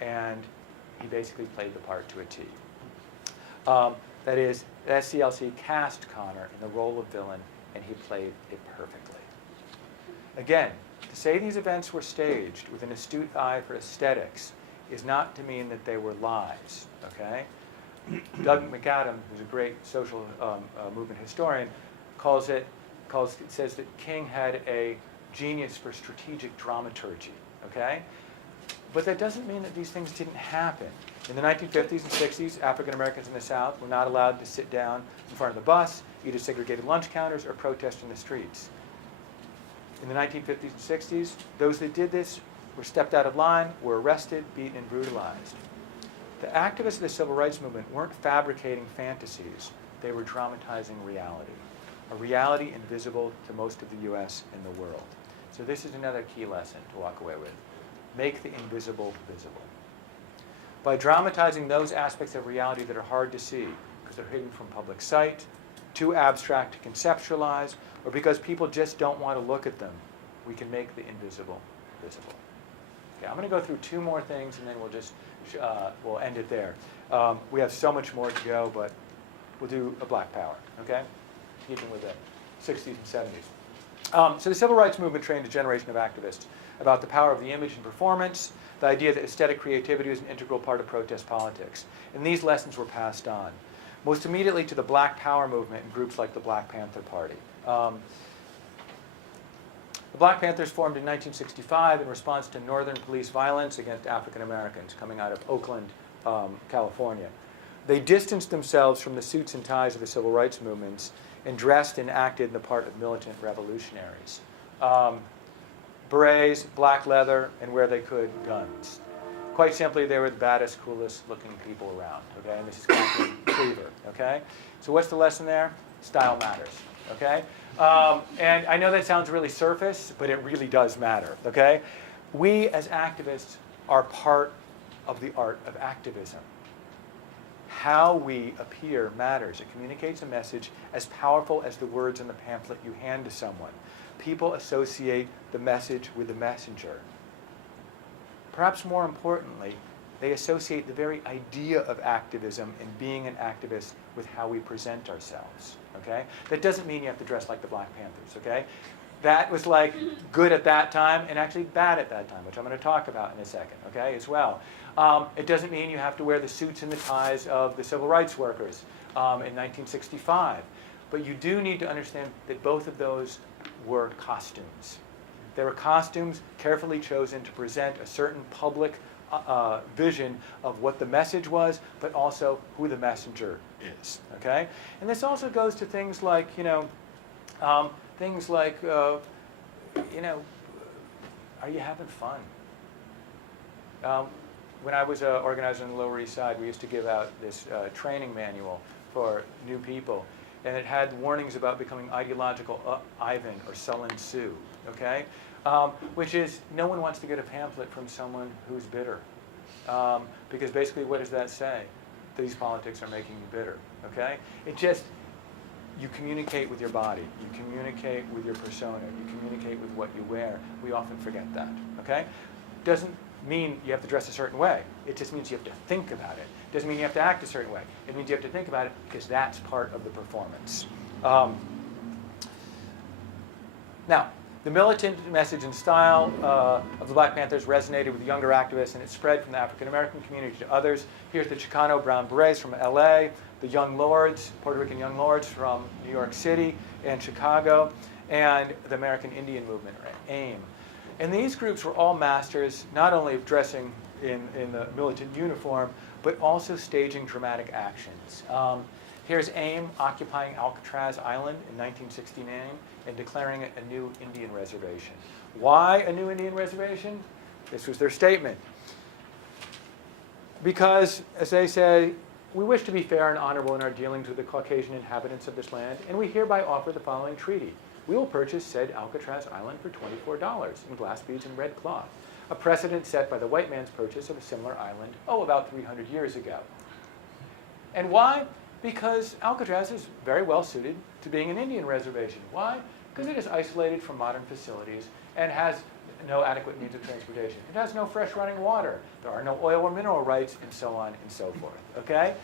And he basically played the part to a T. That is, SCLC cast Connor in the role of villain, and he played it perfectly. Again, to say these events were staged with an astute eye for aesthetics is not to mean that they were lies, okay? Doug McAdam, who's a great social movement historian, says that King had a genius for strategic dramaturgy, okay? But that doesn't mean that these things didn't happen. In the 1950s and 60s, African Americans in the South were not allowed to sit down in front of the bus, eat at segregated lunch counters, or protest in the streets. In the 1950s and 60s, those that did this were stepped out of line, were arrested, beaten, and brutalized. The activists of the civil rights movement weren't fabricating fantasies. They were dramatizing reality, a reality invisible to most of the U.S. and the world. So this is another key lesson to walk away with. make the invisible visible. By dramatizing those aspects of reality that are hard to see because they're hidden from public sight, too abstract to conceptualize, or because people just don't want to look at them, we can make the invisible visible. Okay, I'm going to go through two more things and then we'll end it there. We have so much more to go, but we'll do a Black Power, okay? Keeping with the 60s and 70s. So the Civil Rights Movement trained a generation of activists about the power of the image and performance, the idea that aesthetic creativity was an integral part of protest politics. And these lessons were passed on, most immediately to the Black Power movement and groups like the Black Panther Party. The Black Panthers formed in 1965 in response to northern police violence against African Americans coming out of Oakland, California. They distanced themselves from the suits and ties of the civil rights movements and dressed and acted in the part of militant revolutionaries. Berets, black leather, and where they could, guns. Quite simply, they were the baddest, coolest looking people around, okay? And this is Catherine Cleaver, okay? So what's the lesson there? Style matters, okay? And I know that sounds really surface, but it really does matter, okay? We as activists are part of the art of activism. How we appear matters. It communicates a message as powerful as the words in the pamphlet you hand to someone. People associate the message with the messenger. Perhaps more importantly, they associate the very idea of activism and being an activist with how we present ourselves, okay? That doesn't mean you have to dress like the Black Panthers, okay? That was like good at that time and actually bad at that time, which I'm going to talk about in a second, okay, as well. It doesn't mean you have to wear the suits and the ties of the civil rights workers in 1965. But you do need to understand that both of those were costumes. They were costumes carefully chosen to present a certain public vision of what the message was, but also who the messenger is, okay? And this also goes to things like, are you having fun? When I was an organizer on the Lower East Side, we used to give out this training manual for new people. And it had warnings about becoming ideological Ivan or sullen Sue, okay? Which is, no one wants to get a pamphlet from someone who's bitter. Because basically, what does that say? These politics are making you bitter, okay? It just, you communicate with your body. You communicate with your persona. You communicate with what you wear. We often forget that, okay? Doesn't mean you have to dress a certain way. It just means you have to think about it. Doesn't mean you have to act a certain way. It means you have to think about it because that's part of the performance. Now, the militant message and style of the Black Panthers resonated with younger activists, and it spread from the African American community to others. Here's the Chicano Brown Berets from LA, the Young Lords, Puerto Rican Young Lords from New York City and Chicago, and the American Indian Movement, or AIM. And these groups were all masters, not only of dressing in the militant uniform, but also staging dramatic actions. Here's AIM occupying Alcatraz Island in 1969 and declaring it a new Indian reservation. Why a new Indian reservation? This was their statement. Because, as they say, we wish to be fair and honorable in our dealings with the Caucasian inhabitants of this land, and we hereby offer the following treaty. We will purchase said Alcatraz Island for $24 in glass beads and red cloth, a precedent set by the white man's purchase of a similar island, about 300 years ago. And why? Because Alcatraz is very well suited to being an Indian reservation. Why? Because it is isolated from modern facilities and has no adequate means of transportation. It has no fresh running water. There are no oil or mineral rights, and so on and so forth, okay?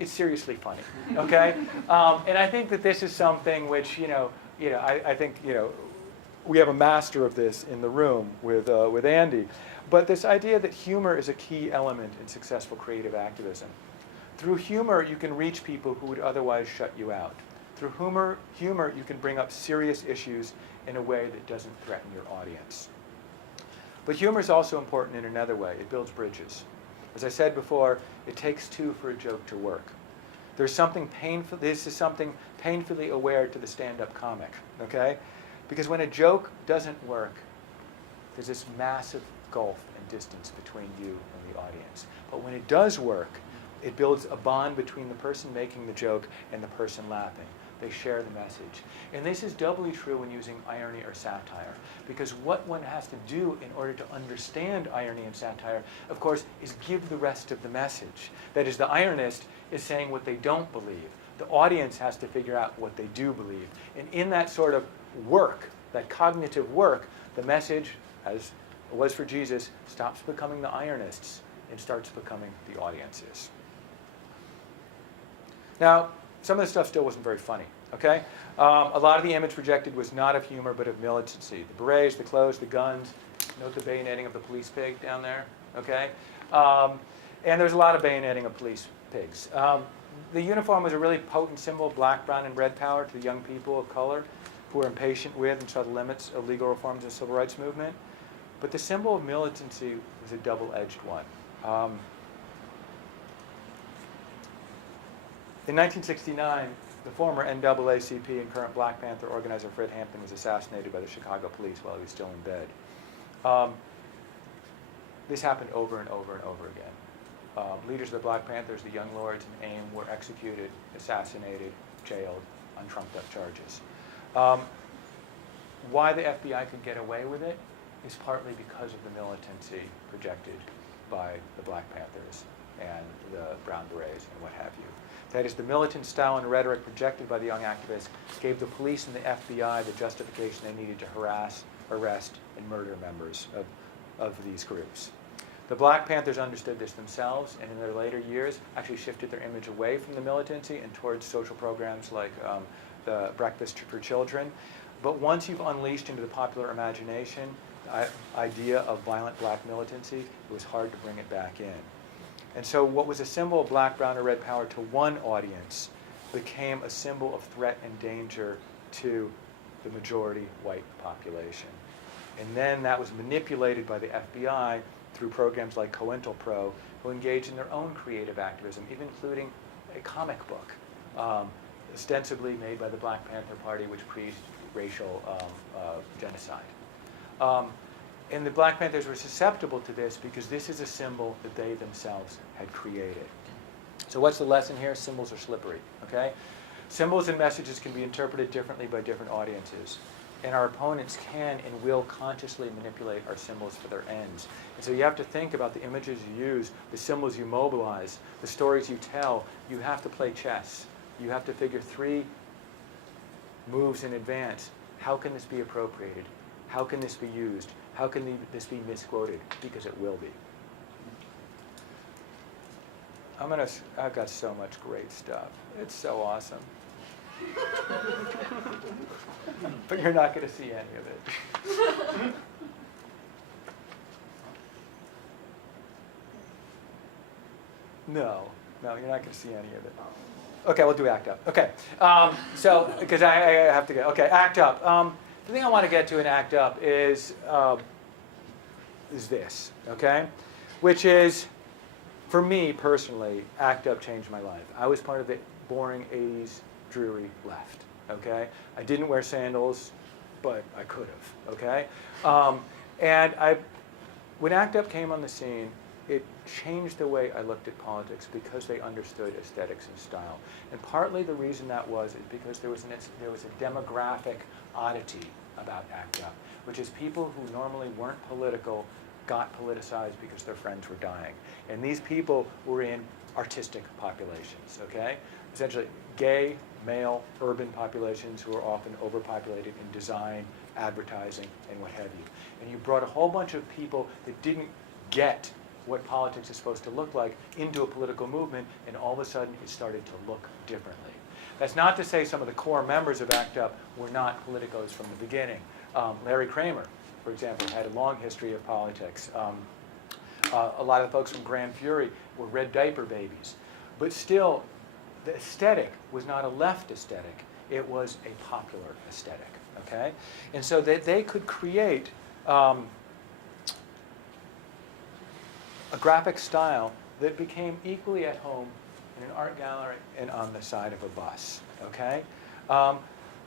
It's seriously funny, okay? And I think that this is something which, I think, we have a master of this in the room with Andy. But this idea that humor is a key element in successful creative activism. Through humor, you can reach people who would otherwise shut you out. Through humor, you can bring up serious issues in a way that doesn't threaten your audience. But humor is also important in another way. It builds bridges. As I said before, it takes two for a joke to work. There's something painful. This is something painfully aware to the stand-up comic, okay? Because when a joke doesn't work, there's this massive gulf and distance between you and the audience. But when it does work, it builds a bond between the person making the joke and the person laughing. they share the message. And this is doubly true when using irony or satire, because what one has to do in order to understand irony and satire, of course, is give the rest of the message. That is, the ironist is saying what they don't believe. The audience has to figure out what they do believe. And in that sort of work, that cognitive work, the message, as it was for Jesus, stops becoming the ironists and starts becoming the audiences. Now, some of the stuff still wasn't very funny, okay? A lot of the image projected was not of humor, but of militancy. The berets, the clothes, the guns. Note the bayoneting of the police pig down there, okay? And there's a lot of bayoneting of police pigs. The uniform was a really potent symbol of black, brown, and red power to the young people of color who were impatient with and saw the limits of legal reforms of the civil rights movement. But the symbol of militancy was a double-edged one. In 1969, the former NAACP and current Black Panther organizer Fred Hampton was assassinated by the Chicago police while he was still in bed. This happened over and over and over again. Leaders of the Black Panthers, the Young Lords and AIM, were executed, assassinated, jailed on trumped-up charges. Why the FBI could get away with it is partly because of the militancy projected by the Black Panthers and the Brown Berets and what have you. That is, the militant style and rhetoric projected by the young activists gave the police and the FBI the justification they needed to harass, arrest, and murder members of these groups. The Black Panthers understood this themselves, and in their later years actually shifted their image away from the militancy and towards social programs like the Breakfast for Children. But once you've unleashed into the popular imagination the idea of violent black militancy, it was hard to bring it back in. And so what was a symbol of black, brown, or red power to one audience became a symbol of threat and danger to the majority white population. And then that was manipulated by the FBI through programs like COINTELPRO, who engaged in their own creative activism, even including a comic book, ostensibly made by the Black Panther Party, which preached racial genocide. And the Black Panthers were susceptible to this because this is a symbol that they themselves had created. So what's the lesson here? Symbols are slippery, okay? Symbols and messages can be interpreted differently by different audiences. And our opponents can and will consciously manipulate our symbols for their ends. And so you have to think about the images you use, the symbols you mobilize, the stories you tell. You have to play chess. You have to figure 3 moves in advance. How can this be appropriated? How can this be used? How can this be misquoted? Because it will be. I've got so much great stuff. It's so awesome. But you're not going to see any of it. No, you're not going to see any of it. Okay, we'll do Act Up. Okay, so, because I have to go. Okay, Act Up. The thing I want to get to in Act Up is this, okay? Which is, for me personally, Act Up changed my life. I was part of the boring 80s dreary left, okay? I didn't wear sandals, but I could have, okay? When Act Up came on the scene, it changed the way I looked at politics because they understood aesthetics and style. And partly the reason that was is because there was a demographic oddity about ACT UP, which is people who normally weren't political got politicized because their friends were dying. And these people were in artistic populations, okay? Essentially gay, male, urban populations who are often overpopulated in design, advertising, and what have you. And you brought a whole bunch of people that didn't get what politics is supposed to look like into a political movement, and all of a sudden it started to look differently. That's not to say some of the core members of ACT UP were not politicos from the beginning. Larry Kramer, for example, had a long history of politics. A lot of folks from Grand Fury were red diaper babies. But still, the aesthetic was not a left aesthetic. It was a popular aesthetic, okay? And so that they could create a graphic style that became equally at home in an art gallery and on the side of a bus, okay?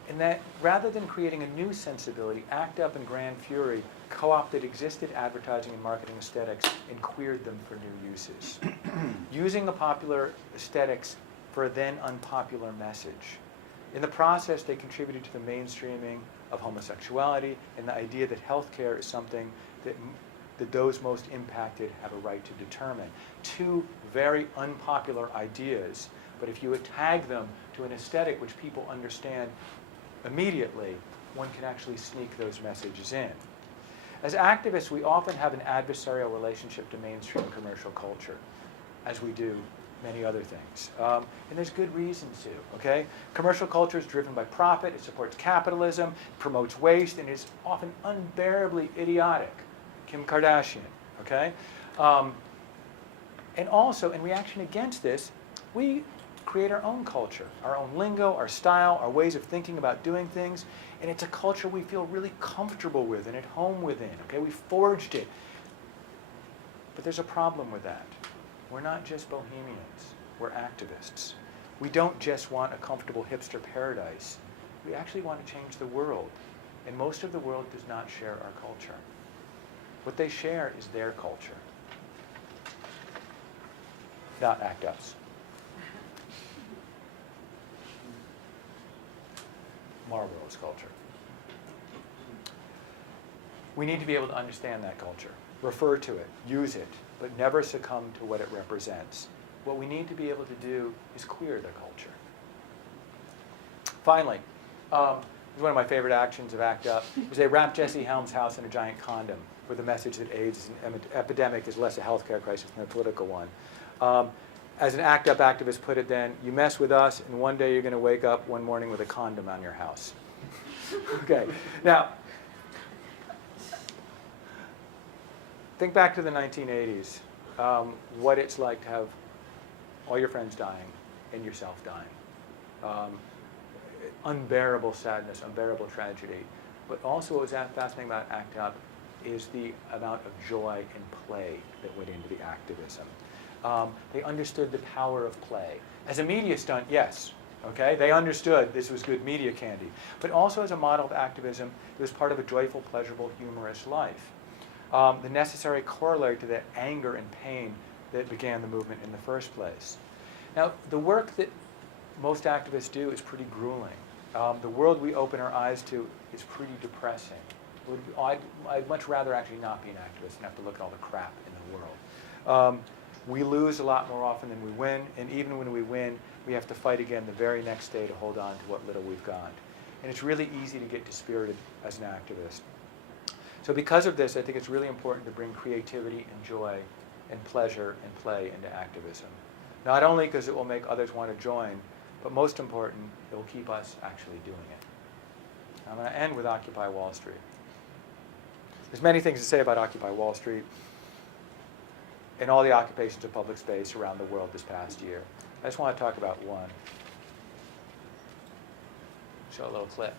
And that rather than creating a new sensibility, ACT UP and Grand Fury co-opted existed advertising and marketing aesthetics and queered them for new uses. Using the popular aesthetics for a then unpopular message In the process, they contributed to the mainstreaming of homosexuality and the idea that healthcare is something that those most impacted have a right to determine. Two very unpopular ideas, but if you tag them to an aesthetic which people understand immediately, one can actually sneak those messages in. As activists, we often have an adversarial relationship to mainstream commercial culture, as we do many other things. And there's good reason to, okay? Commercial culture is driven by profit, it supports capitalism, promotes waste, and is often unbearably idiotic. Kim Kardashian, okay? And also, in reaction against this, we create our own culture, our own lingo, our style, our ways of thinking about doing things, and it's a culture we feel really comfortable with and at home within, okay? We forged it. But there's a problem with that. We're not just bohemians, we're activists. We don't just want a comfortable hipster paradise. We actually want to change the world, and most of the world does not share our culture. What they share is their culture, not act-ups. Marlboro's culture. We need to be able to understand that culture, refer to it, use it, but never succumb to what it represents. What we need to be able to do is queer the culture. Finally, one of my favorite actions of ACT UP is they wrapped Jesse Helms' house in a giant condom with the message that AIDS is an epidemic is less a healthcare crisis than a political one. As an ACT UP activist put it then, you mess with us and one day you're going to wake up one morning with a condom on your house. Okay, now, think back to the 1980s, what it's like to have all your friends dying and yourself dying. Unbearable sadness, unbearable tragedy. But also what was fascinating about ACT UP is the amount of joy and play that went into the activism. They understood the power of play. As a media stunt, yes, okay? They understood this was good media candy. But also as a model of activism, it was part of a joyful, pleasurable, humorous life. The necessary corollary to that anger and pain that began the movement in the first place. Now, the work that most activists do is pretty grueling. The world we open our eyes to is pretty depressing. I'd much rather actually not be an activist and have to look at all the crap in the world. We lose a lot more often than we win, and even when we win, we have to fight again the very next day to hold on to what little we've got. And it's really easy to get dispirited as an activist. So because of this, I think it's really important to bring creativity and joy and pleasure and play into activism. Not only because it will make others want to join, but most important, it will keep us actually doing it. I'm going to end with Occupy Wall Street. There's many things to say about Occupy Wall Street and all the occupations of public space around the world this past year. I just want to talk about one. Show a little clip.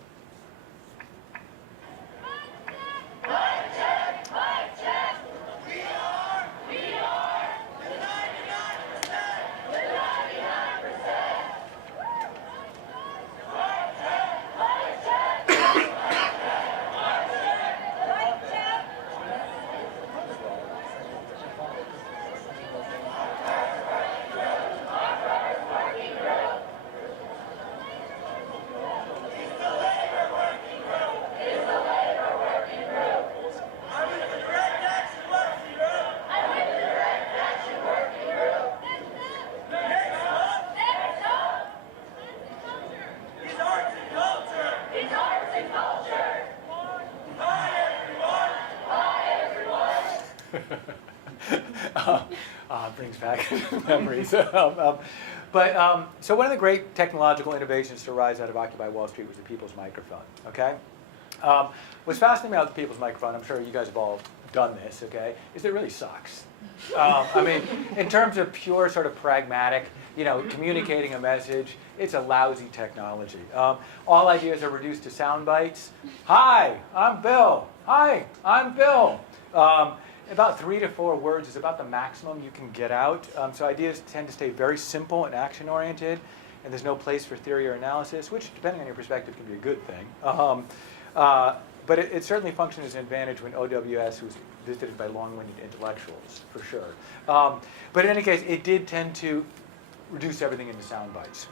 Brings back memories. So one of the great technological innovations to rise out of Occupy Wall Street was the People's Microphone, okay? What's fascinating about the People's Microphone, I'm sure you guys have all done this, okay, is that it really sucks. I mean, in terms of pure sort of pragmatic, communicating a message, it's a lousy technology. All ideas are reduced to sound bites. Hi, I'm Bill. Hi, I'm Bill. About 3 to 4 words is about the maximum you can get out. So ideas tend to stay very simple and action-oriented, and there's no place for theory or analysis, which, depending on your perspective, can be a good thing. But it certainly functions as an advantage when OWS was visited by long-winded intellectuals, for sure. But in any case, it did tend to reduce everything into sound bites.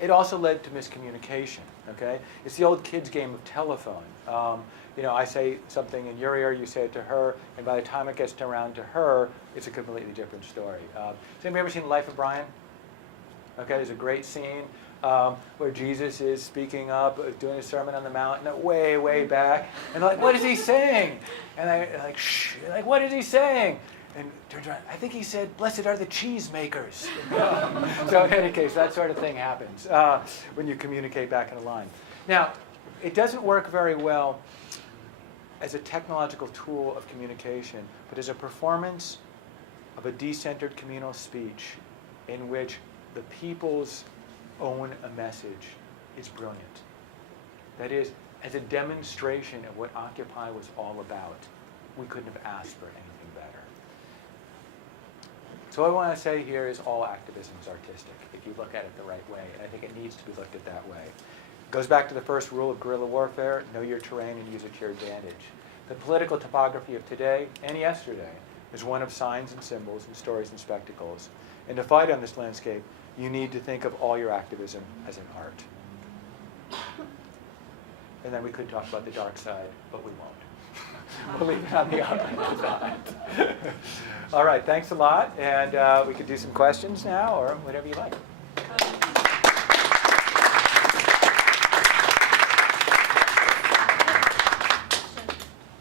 It also led to miscommunication, okay? It's the old kids' game of telephone. You know, I say something in your ear, you say it to her, and by the time it gets around to her, it's a completely different story. Has anybody ever seen Life of Brian? Okay, there's a great scene where Jesus is speaking up, doing a Sermon on the Mount, and way, way back, and they're like, what is he saying? And they're like, shh, they're like, what is he saying? And turns around, I think he said, blessed are the cheesemakers. So in any case, that sort of thing happens when you communicate back in a line. Now, it doesn't work very well as a technological tool of communication, but as a performance of a decentered communal speech in which the people's own a message is brilliant. That is, as a demonstration of what Occupy was all about, we couldn't have asked for anything better. So what I want to say here is all activism is artistic, if you look at it the right way, and I think it needs to be looked at that way. It goes back to the first rule of guerrilla warfare: know your terrain and use it to your advantage. The political topography of today and yesterday is one of signs and symbols and stories and spectacles. And to fight on this landscape, you need to think of all your activism as an art. And then we could talk about the dark side, but we won't. We'll leave it on the upright side. All right, thanks a lot. And we could do some questions now, or whatever you like.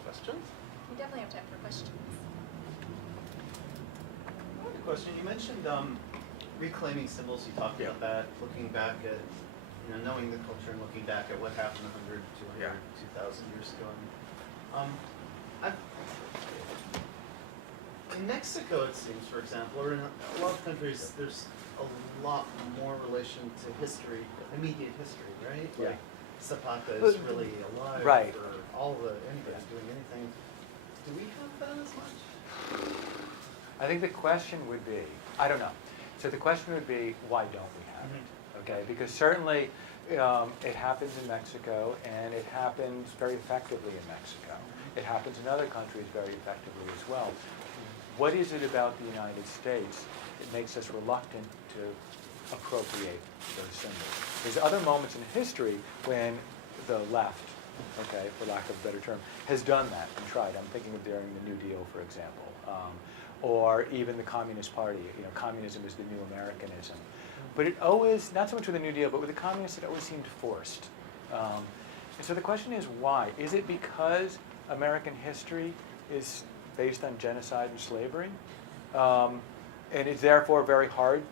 Questions? We definitely have time for questions. I have a question. You mentioned reclaiming symbols. You talked about that, looking back at, knowing the culture and looking back at what happened 100, 200, 2,000 years ago. In Mexico, it seems, for example, or in a lot of countries, there's a lot more relation to history, immediate history, right? Yeah. Like Zapata is really alive, right. or anybody's doing anything. Do we have that as much? I think the question would be, I don't know. So the question would be, why don't we have it? Okay, because certainly it happens in Mexico, and it happens very effectively in Mexico. It happens in other countries very effectively as well. What is it about the United States that makes us reluctant to appropriate those symbols? There's other moments in history when the left, okay, for lack of a better term, has done that and tried. I'm thinking of during the New Deal, for example, or even the Communist Party. Communism is the new Americanism. But it always, not so much with the New Deal, but with the communists, it always seemed forced. And so the question is why? Is it because American history is based on genocide and slavery? And it's therefore very hard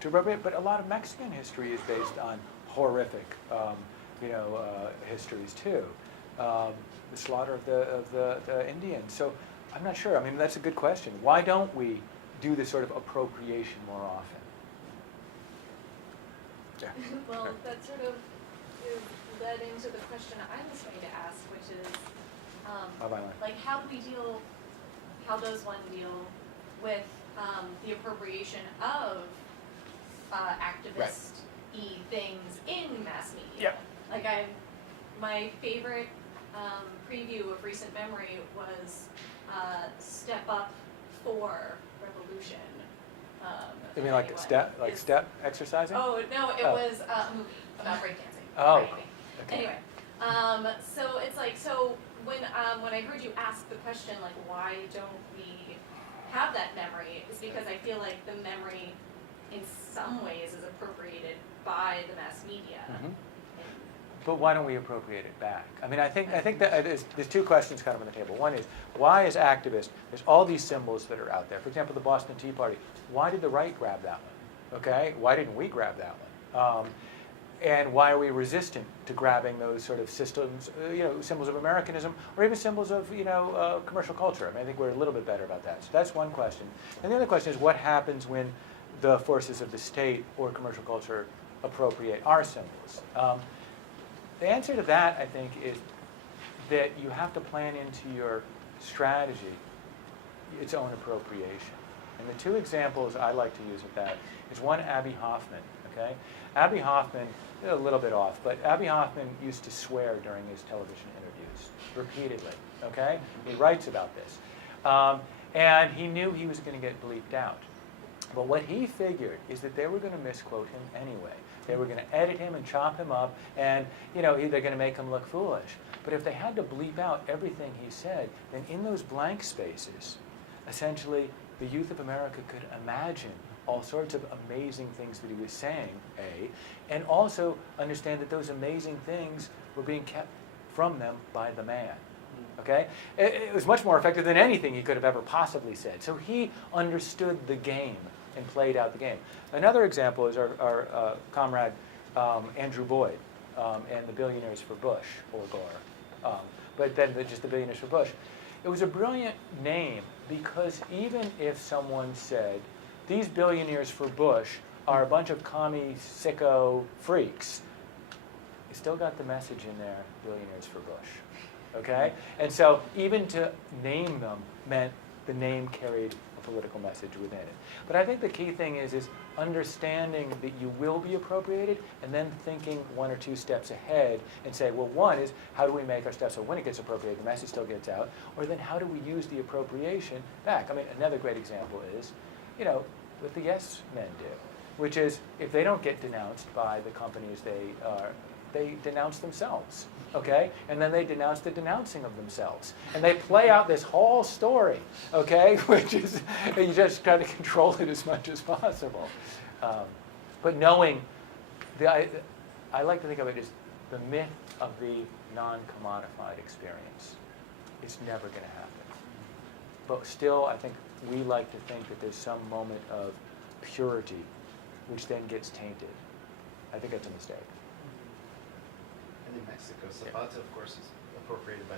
to appropriate, but a lot of Mexican history is based on horrific histories too. The slaughter of the Indians. So I'm not sure. I mean, that's a good question. Why don't we do this sort of appropriation more often? Yeah. Well, that sort of led into the question I was going to ask, which is, like, how does one deal with the appropriation of activist-y things in mass media? Yeah. Like, my favorite preview of recent memory was Step Up for Revolution. You mean like step exercising? Oh, no, it was a movie about breakdancing. Oh. Okay. Anyway, so it's like, when I heard you ask the question, like, why don't we have that memory, it's because I feel like the memory in some ways is appropriated by the mass media. Mm-hmm. But why don't we appropriate it back? I mean, I think that there's two questions kind of on the table. One is, why as activists, there's all these symbols that are out there. For example, the Boston Tea Party. Why did the right grab that one? Okay, why didn't we grab that one? And why are we resistant to grabbing those sort of systems, symbols of Americanism, or even symbols of, commercial culture? I mean, I think we're a little bit better about that. So that's one question. And the other question is, what happens when the forces of the state or commercial culture appropriate our symbols? The answer to that, I think, is that you have to plan into your strategy its own appropriation. And the two examples I like to use of that is one, Abbie Hoffman. Okay, Abbie Hoffman, a little bit off, but Abbie Hoffman used to swear during his television interviews repeatedly. Okay, he writes about this, and he knew he was going to get bleeped out. But what he figured is that they were going to misquote him anyway. They were going to edit him and chop him up, and they're going to make him look foolish. But if they had to bleep out everything he said, then in those blank spaces, essentially, the youth of America could imagine all sorts of amazing things that he was saying, A, and also understand that those amazing things were being kept from them by the man. Okay? It was much more effective than anything he could have ever possibly said. So he understood the game and played out the game. Another example is our comrade Andrew Boyd and the Billionaires for Bush, or Gore, but then just the Billionaires for Bush. It was a brilliant name because even if someone said, these billionaires for Bush are a bunch of commie, sicko freaks, you still got the message in there, billionaires for Bush. Okay? And so even to name them meant the name carried a political message within it. But I think the key thing is understanding that you will be appropriated and then thinking one or two steps ahead and say, well, one is, how do we make our stuff so when it gets appropriated, the message still gets out? Or then how do we use the appropriation back? I mean, another great example is, what the Yes Men do, which is if they don't get denounced by the companies they denounce themselves, okay? And then they denounce the denouncing of themselves. And they play out this whole story, okay? Which is, you just try to control it as much as possible. But knowing, I like to think of it as the myth of the non-commodified experience. It's never going to happen. But still, I think we like to think that there's some moment of purity, which then gets tainted. I think that's a mistake. And in Mexico, Zapata, Yeah. of course, is appropriated by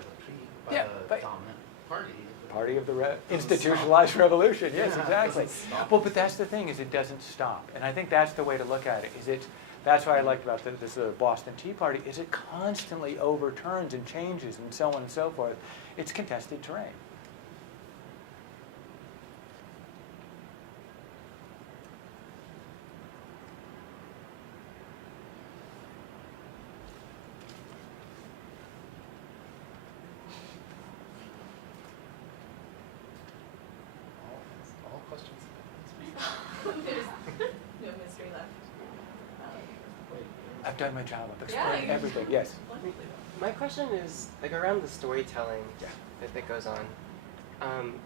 Yeah, the dominant party. Party of the institutionalized revolution. Yes, Yeah, exactly. it doesn't stop. Well, but that's the thing, is it doesn't stop. And I think that's the way to look at it. That's what I liked about this Boston Tea Party, is it constantly overturns and changes and so on and so forth. It's contested terrain. All questions? There's no mystery left. I've done my job. I've Yeah, explained you- everything. Yes. My question is around the storytelling Yeah. that goes on.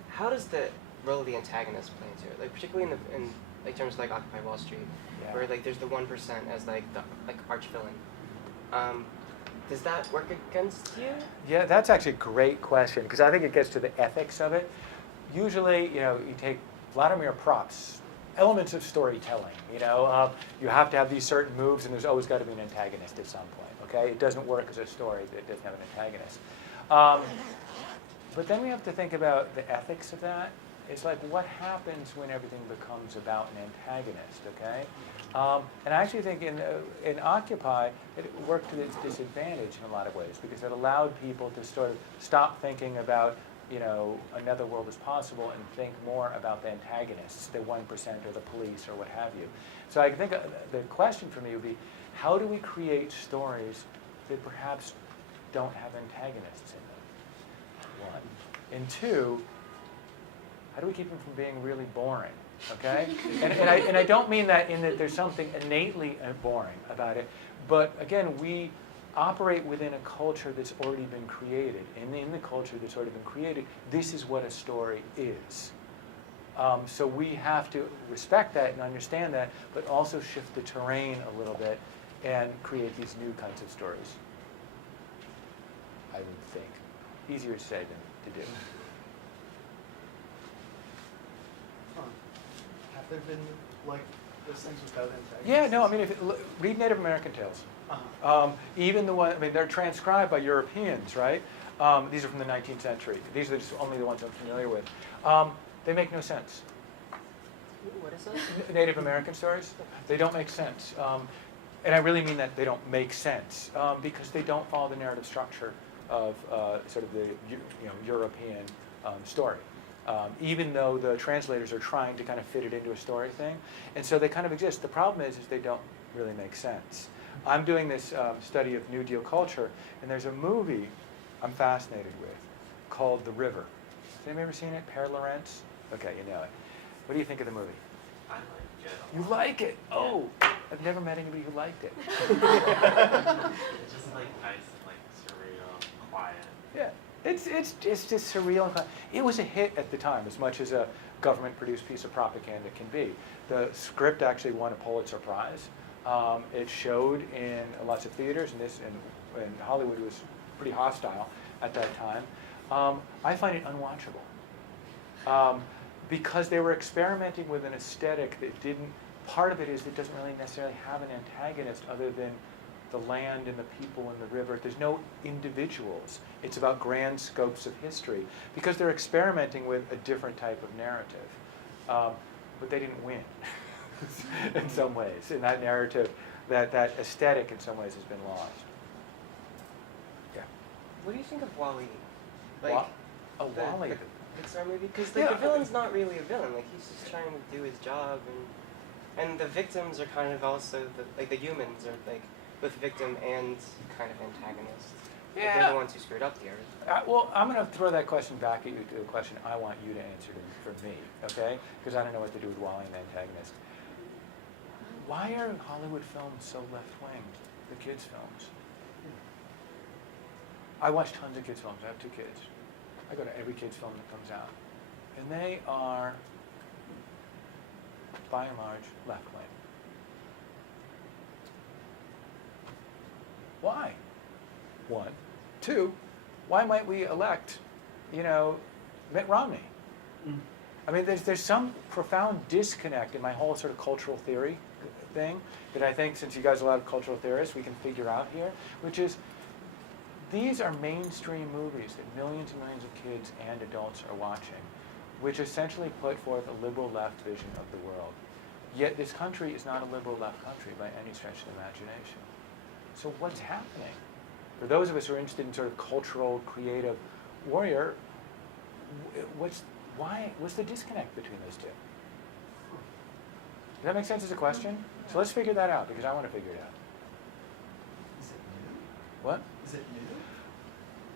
How does the role of the antagonist play into it? Particularly in terms of Occupy Wall Street, Yeah. where there's the 1% as the arch villain. Does that work against you? Yeah, that's actually a great question, because I think it gets to the ethics of it. Usually, you take Vladimir Prop's elements of storytelling. You have to have these certain moves, and there's always got to be an antagonist at some point. Okay, it doesn't work as a story that doesn't have an antagonist. But then we have to think about the ethics of that. It's like, what happens when everything becomes about an antagonist? Okay, and I actually think in Occupy it worked to its disadvantage in a lot of ways, because it allowed people to sort of stop thinking about another world is possible and think more about the antagonists, the 1% or the police or what have you. So I think the question for me would be, how do we create stories that perhaps don't have antagonists in them? One. And two, how do we keep them from being really boring? Okay? and I don't mean that in that there's something innately boring about it, but again, we operate within a culture that's already been created. And in the culture that's already been created, this is what a story is. So we have to respect that and understand that, but also shift the terrain a little bit and create these new kinds of stories. I would think. Easier to say than to do. Have there been those things without antagonists? Yeah, no, I mean, read Native American tales. Even the one, they're transcribed by Europeans, right? These are from the 19th century. These are just only the ones I'm familiar with. They make no sense. What is that? Native American stories, they don't make sense. And I really mean that they don't make sense because they don't follow the narrative structure of sort of the European story. Even though the translators are trying to kind of fit it into a story thing. And so they kind of exist. The problem is they don't really make sense. I'm doing this study of New Deal culture, and there's a movie I'm fascinated with called The River. Has anybody ever seen it? Père Laurence? Okay, you know it. What do you think of the movie? I like it. You like it? Oh, I've never met anybody who liked it. It's just like nice and like surreal, quiet. Yeah, it's just surreal. It was a hit at the time, as much as a government-produced piece of propaganda can be. The script actually won a Pulitzer Prize. It showed in lots of theaters, and Hollywood was pretty hostile at that time. I find it unwatchable because they were experimenting with an aesthetic that didn't. Part of it is it doesn't really necessarily have an antagonist other than the land and the people and the river. There's no individuals. It's about grand scopes of history because they're experimenting with a different type of narrative. But they didn't win in some ways. In that narrative, that aesthetic in some ways has been lost. Yeah. What do you think of Wall-E? Wall-E. The Pixar movie? Because the villain's not really a villain. Like, he's just trying to do his job, and the victims are kind of also the humans are like both victim and kind of antagonist. Like, they're the ones who screwed up the earth. Well, I'm going to throw that question back at you to the question I want you to answer for me, okay? Because I don't know what to do with Wall-E and the antagonist. Why are Hollywood films so left-winged, the kids' films? I watch tons of kids' films. I have 2 kids. I go to every kids' film that comes out. And they are, by and large, left-wing. Why? 1. 2, why might we elect, Mitt Romney? I mean, there's some profound disconnect in my whole sort of cultural theory thing that I think, since you guys are a lot of cultural theorists, we can figure out here, which is these are mainstream movies that millions and millions of kids and adults are watching, which essentially put forth a liberal left vision of the world. Yet this country is not a liberal left country by any stretch of the imagination. So what's happening? For those of us who are interested in sort of cultural, creative warrior, what's the disconnect between those two? Does that make sense as a question? So let's figure that out, because I want to figure it out. Is it new? What? Is it new?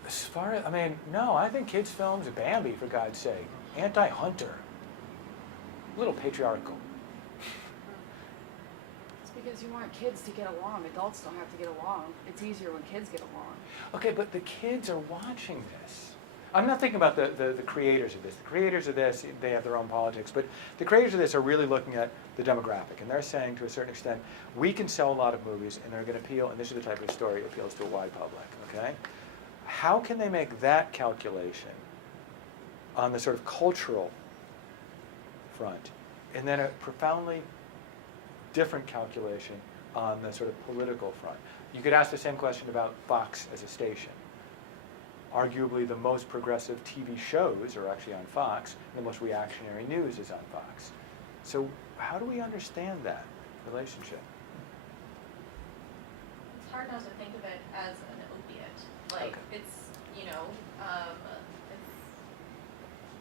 As far as, no, I think kids' films, Bambi, for God's sake, anti-hunter, a little patriarchal. It's because you want kids to get along. Adults don't have to get along. It's easier when kids get along. Okay, but the kids are watching this. I'm not thinking about the creators of this. The creators of this, they have their own politics, but the creators of this are really looking at the demographic, and they're saying to a certain extent, we can sell a lot of movies, and they're going to appeal, and this is the type of story that appeals to a wide public, okay? How can they make that calculation on the sort of cultural front, and then a profoundly different calculation on the sort of political front? You could ask the same question about Fox as a station. Arguably the most progressive TV shows are actually on Fox, and the most reactionary news is on Fox. So how do we understand that relationship? It's hard not to think of it as an opiate. Like, Okay.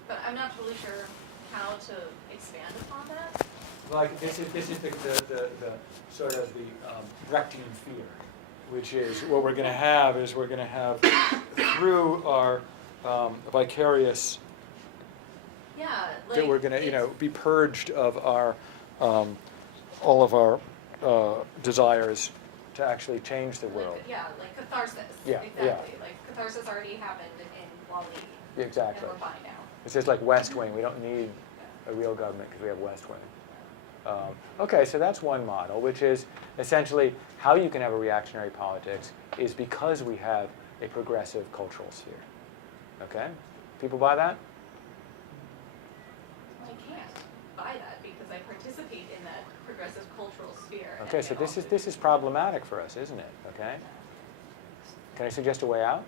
but I'm not totally sure how to expand upon that. Like this is the sort of the Brechtian fear, which is what we're going to have through our vicarious, that we're going to be purged of our all of our desires to actually change the world. Like catharsis. Yeah, exactly. yeah. Like catharsis already happened in Wall-E. Exactly. And we're fine now. It's just like West Wing. We don't need a real government because we have West Wing. Okay, so that's one model, which is essentially how you can have a reactionary politics is because we have a progressive cultural sphere. Okay? People buy that? I can't buy that because I participate in that progressive cultural sphere. Okay, so this is problematic for us, isn't it? Okay? Can I suggest a way out?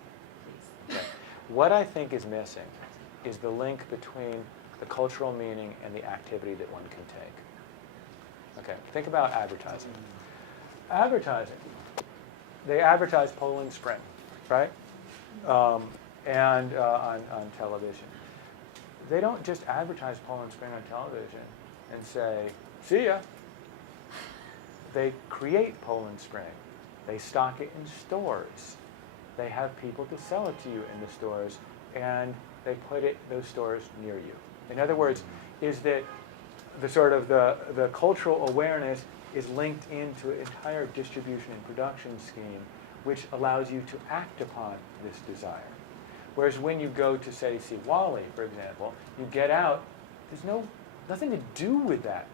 Please. Okay. What I think is missing is the link between the cultural meaning and the activity that one can take. Okay, think about advertising. Advertising. They advertise Poland Spring, right? And on television. They don't just advertise Poland Spring on television and say, see ya. They create Poland Spring. They stock it in stores. They have people to sell it to you in the stores, and they put those stores near you. In other words, is that the sort of the cultural awareness is linked into an entire distribution and production scheme, which allows you to act upon this desire. Whereas when you go to, say, see Wall-E, for example, you get out, there's nothing to do with that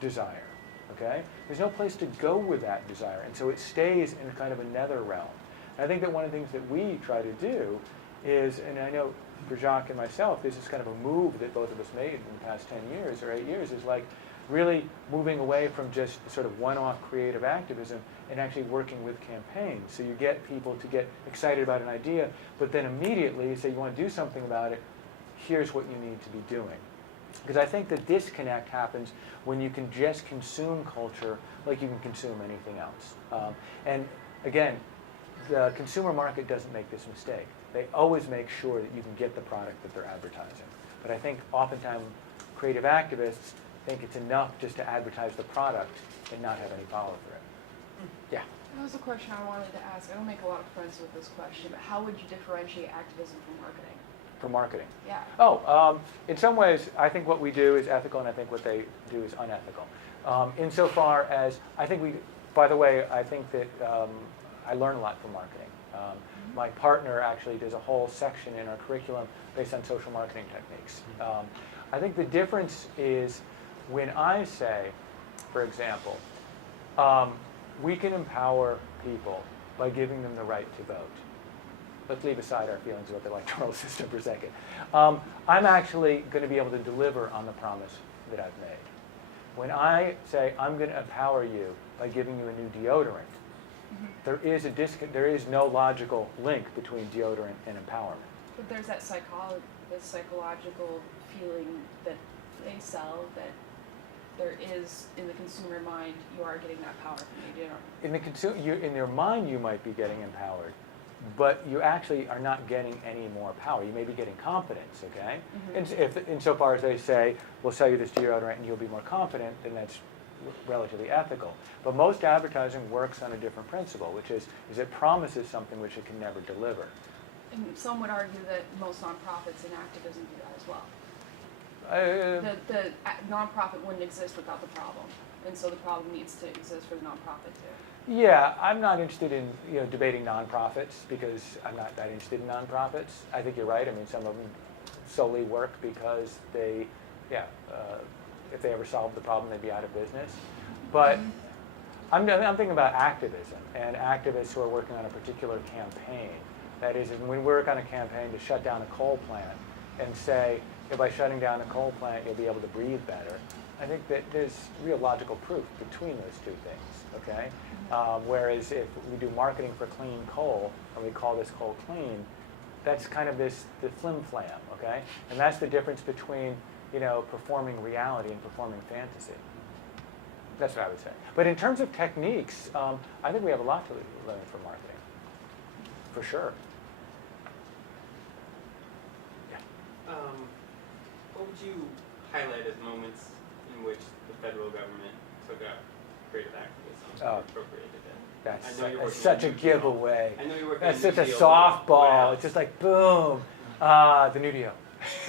desire, okay? There's no place to go with that desire, and so it stays in kind of a nether realm. And I think that one of the things that we try to do is, and I know for Jacques and myself, this is kind of a move that both of us made in the past 10 years or 8 years, is like really moving away from just sort of one-off creative activism and actually working with campaigns. So you get people to get excited about an idea, but then immediately say you want to do something about it, here's what you need to be doing. Because I think the disconnect happens when you can just consume culture like you can consume anything else. And again, the consumer market doesn't make this mistake. They always make sure that you can get the product that they're advertising. But I think oftentimes creative activists think it's enough just to advertise the product and not have any follow through. Yeah. That was a question I wanted to ask. I don't make a lot of friends with this question, but how would you differentiate activism from marketing? For marketing. Yeah. Oh, in some ways, I think what we do is ethical, and I think what they do is unethical. Insofar as, I think by the way, I think that I learn a lot from marketing. My partner actually does a whole section in our curriculum based on social marketing techniques. I think the difference is when I say, for example, we can empower people by giving them the right to vote. Let's leave aside our feelings about the electoral system for a second. I'm actually going to be able to deliver on the promise that I've made. When I say I'm going to empower you by giving you a new deodorant, there is no logical link between deodorant and empowerment. But there's that psychological feeling that they sell that there is, in the consumer mind, you are getting that power from the deodorant. In your mind, you might be getting empowered, but you actually are not getting any more power. You may be getting confidence, okay? Insofar as they say, we'll sell you this deodorant and you'll be more confident, then that's relatively ethical. But most advertising works on a different principle, which is it promises something which it can never deliver. And some would argue that most nonprofits and activism do that as well. The nonprofit wouldn't exist without the problem, and so the problem needs to exist for the nonprofit too. Yeah, I'm not interested in debating nonprofits because I'm not that interested in nonprofits. I think you're right. I mean, some of them solely work because they, if they ever solved the problem, they'd be out of business. But I'm thinking about activism and activists who are working on a particular campaign. That is, when we work on a campaign to shut down a coal plant and say, by shutting down a coal plant, you'll be able to breathe better. I think that there's real logical proof between those two things, okay? Whereas if we do marketing for clean coal, and we call this coal clean, that's kind of the flim-flam, okay? And that's the difference between, performing reality and performing fantasy. That's what I would say. But in terms of techniques, I think we have a lot to learn from marketing, for sure. What would you highlight as moments in which the federal government took up creative activism or appropriated it? That's such a giveaway. I know you're working That's on such a New Deal, softball. It's just like, boom, the New Deal.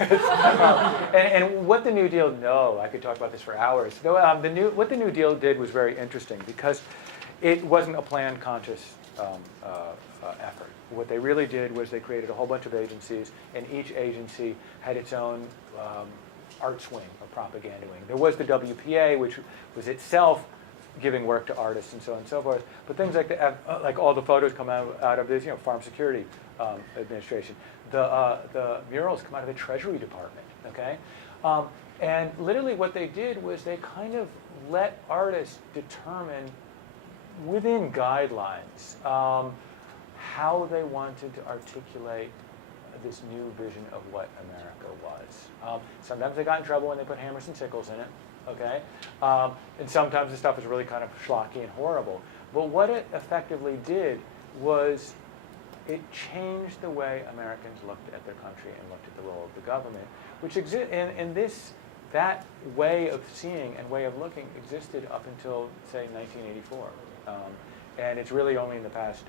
and what the New Deal, I could talk about this for hours. What the New Deal did was very interesting because it wasn't a planned, conscious effort. What they really did was they created a whole bunch of agencies, and each agency had its own arts wing or propaganda wing. There was the WPA, which was itself giving work to artists and so on and so forth. But things like like all the photos come out of this, Farm Security Administration. The murals come out of the Treasury Department. Okay, and literally what they did was they kind of let artists determine within guidelines how they wanted to articulate this new vision of what America was. Sometimes they got in trouble when they put hammers and sickles in it, okay? And sometimes the stuff was really kind of schlocky and horrible. But what it effectively did was it changed the way Americans looked at their country and looked at the role of the government, which that way of seeing and way of looking existed up until, say, 1984. And it's really only in the past,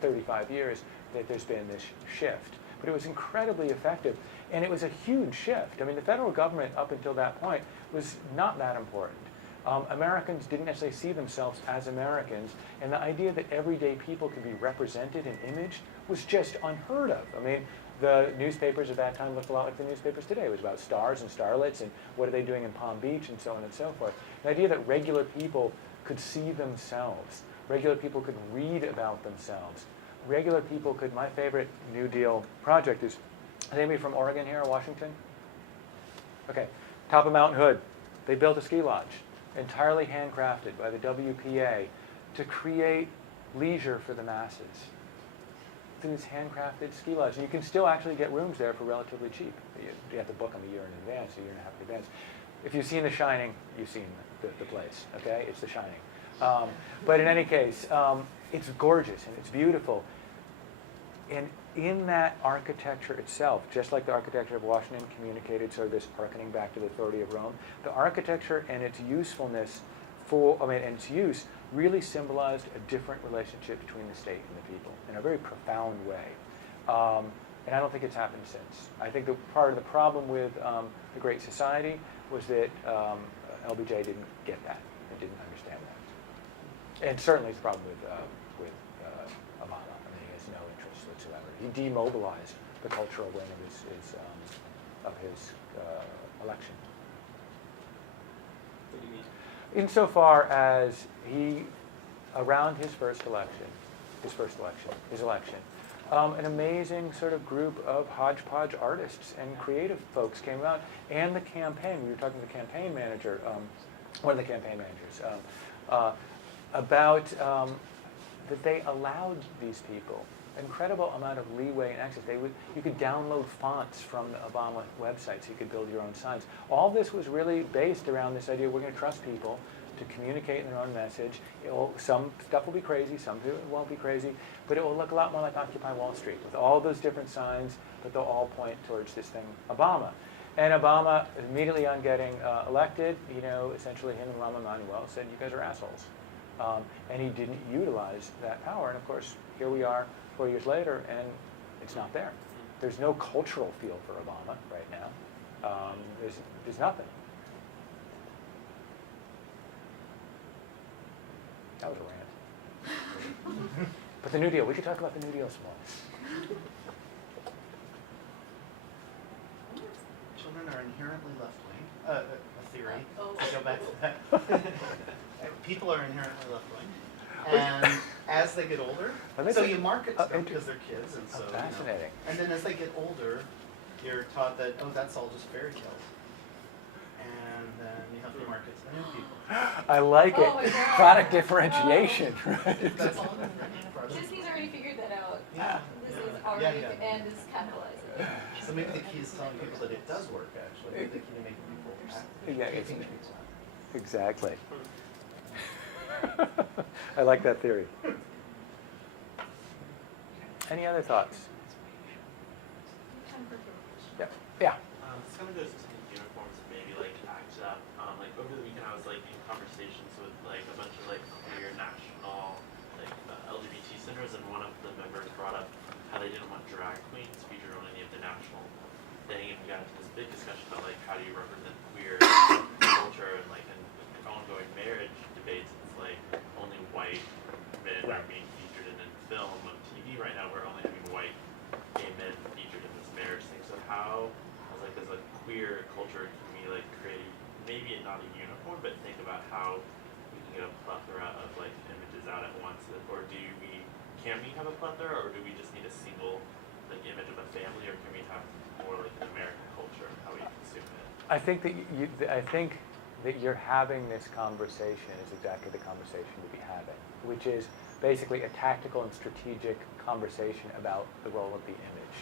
35 years that there's been this shift. but it was incredibly effective. And it was a huge shift. I mean, the federal government up until that point was not that important. Americans didn't necessarily see themselves as Americans, and the idea that everyday people could be represented and imaged was just unheard of. I mean, the newspapers at that time looked a lot like the newspapers today. It was about stars and starlets and what are they doing in Palm Beach and so on and so forth. The idea that regular people could see themselves, regular people could read about themselves, regular people could, my favorite New Deal project is anybody from Oregon here or Washington? Okay, top of Mount Hood, they built a ski lodge, entirely handcrafted by the WPA to create leisure for the masses through this handcrafted ski lodge. And you can still actually get rooms there for relatively cheap. You have to book them a year in advance, a year and a half in advance. If you've seen The Shining, you've seen the place, okay? It's The Shining. But in any case, it's gorgeous and it's beautiful. And in that architecture itself, just like the architecture of Washington communicated sort of this hearkening back to the authority of Rome, the architecture and its usefulness and its use really symbolized a different relationship between the state and the people in a very profound way. And I don't think it's happened since. I think that part of the problem with the Great Society was that LBJ didn't get that and didn't understand that. And certainly it's a problem with Obama. I mean, he has no interest whatsoever. He demobilized the cultural wing of his election. What do you mean? Insofar as he, around his election, an amazing sort of group of hodgepodge artists and creative folks came out, and the campaign. We were talking to the campaign manager, one of the campaign managers, about that they allowed these people incredible amount of leeway and access. You could download fonts from the Obama website so you could build your own signs. All this was really based around this idea we're going to trust people to communicate their own message. Some stuff will be crazy, some of it won't be crazy, but it will look a lot more like Occupy Wall Street with all those different signs, but they'll all point towards this thing, Obama. And Obama, immediately on getting elected, essentially him and Rahm Emanuel said, you guys are assholes. And he didn't utilize that power. And of course, here we are 4 years later, and it's not there. There's no cultural feel for Obama right now. There's nothing. That was a rant. But the New Deal, we could talk about the New Deal some more. Children are inherently left-wing. A theory. Oh. To go back to that. People are inherently left-wing. And as they get older, so you market to them because they're kids, and so fascinating. And then as they get older, you're taught that that's all just fairy tales. And then you have to market to the new people. I like it. Oh my God. Product differentiation, right? That's all. Disney's already figured that out. Yeah. This is already and is capitalizing. So maybe the key is telling people that it does work. Actually, maybe the key to making people active. Yeah, Teaching people. Exactly. I like that theory. Any other thoughts? Yeah. Yeah. This kind of goes to uniforms and maybe like ACT UP. Like over the weekend, I was like in conversations with like a bunch of like queer national like LGBT centers, and one of the members brought up how they didn't want drag queens featured on any of the national thing, and we got into this big discussion about like how do you represent queer culture and like in ongoing marriage debates. It's like only white men are being featured in film and TV right now. We're only having white gay men featured in this marriage thing. So how, I was like, as a queer culture, can we like create maybe not a uniform, but think about how we can get a plethora of like images out at once, or can we have a plethora, or do we just need a single like image of a family, or can we have more like an American culture and how we consume it? I think that you're having this conversation is exactly the conversation to be having, which is basically a tactical and strategic conversation about the role of the image.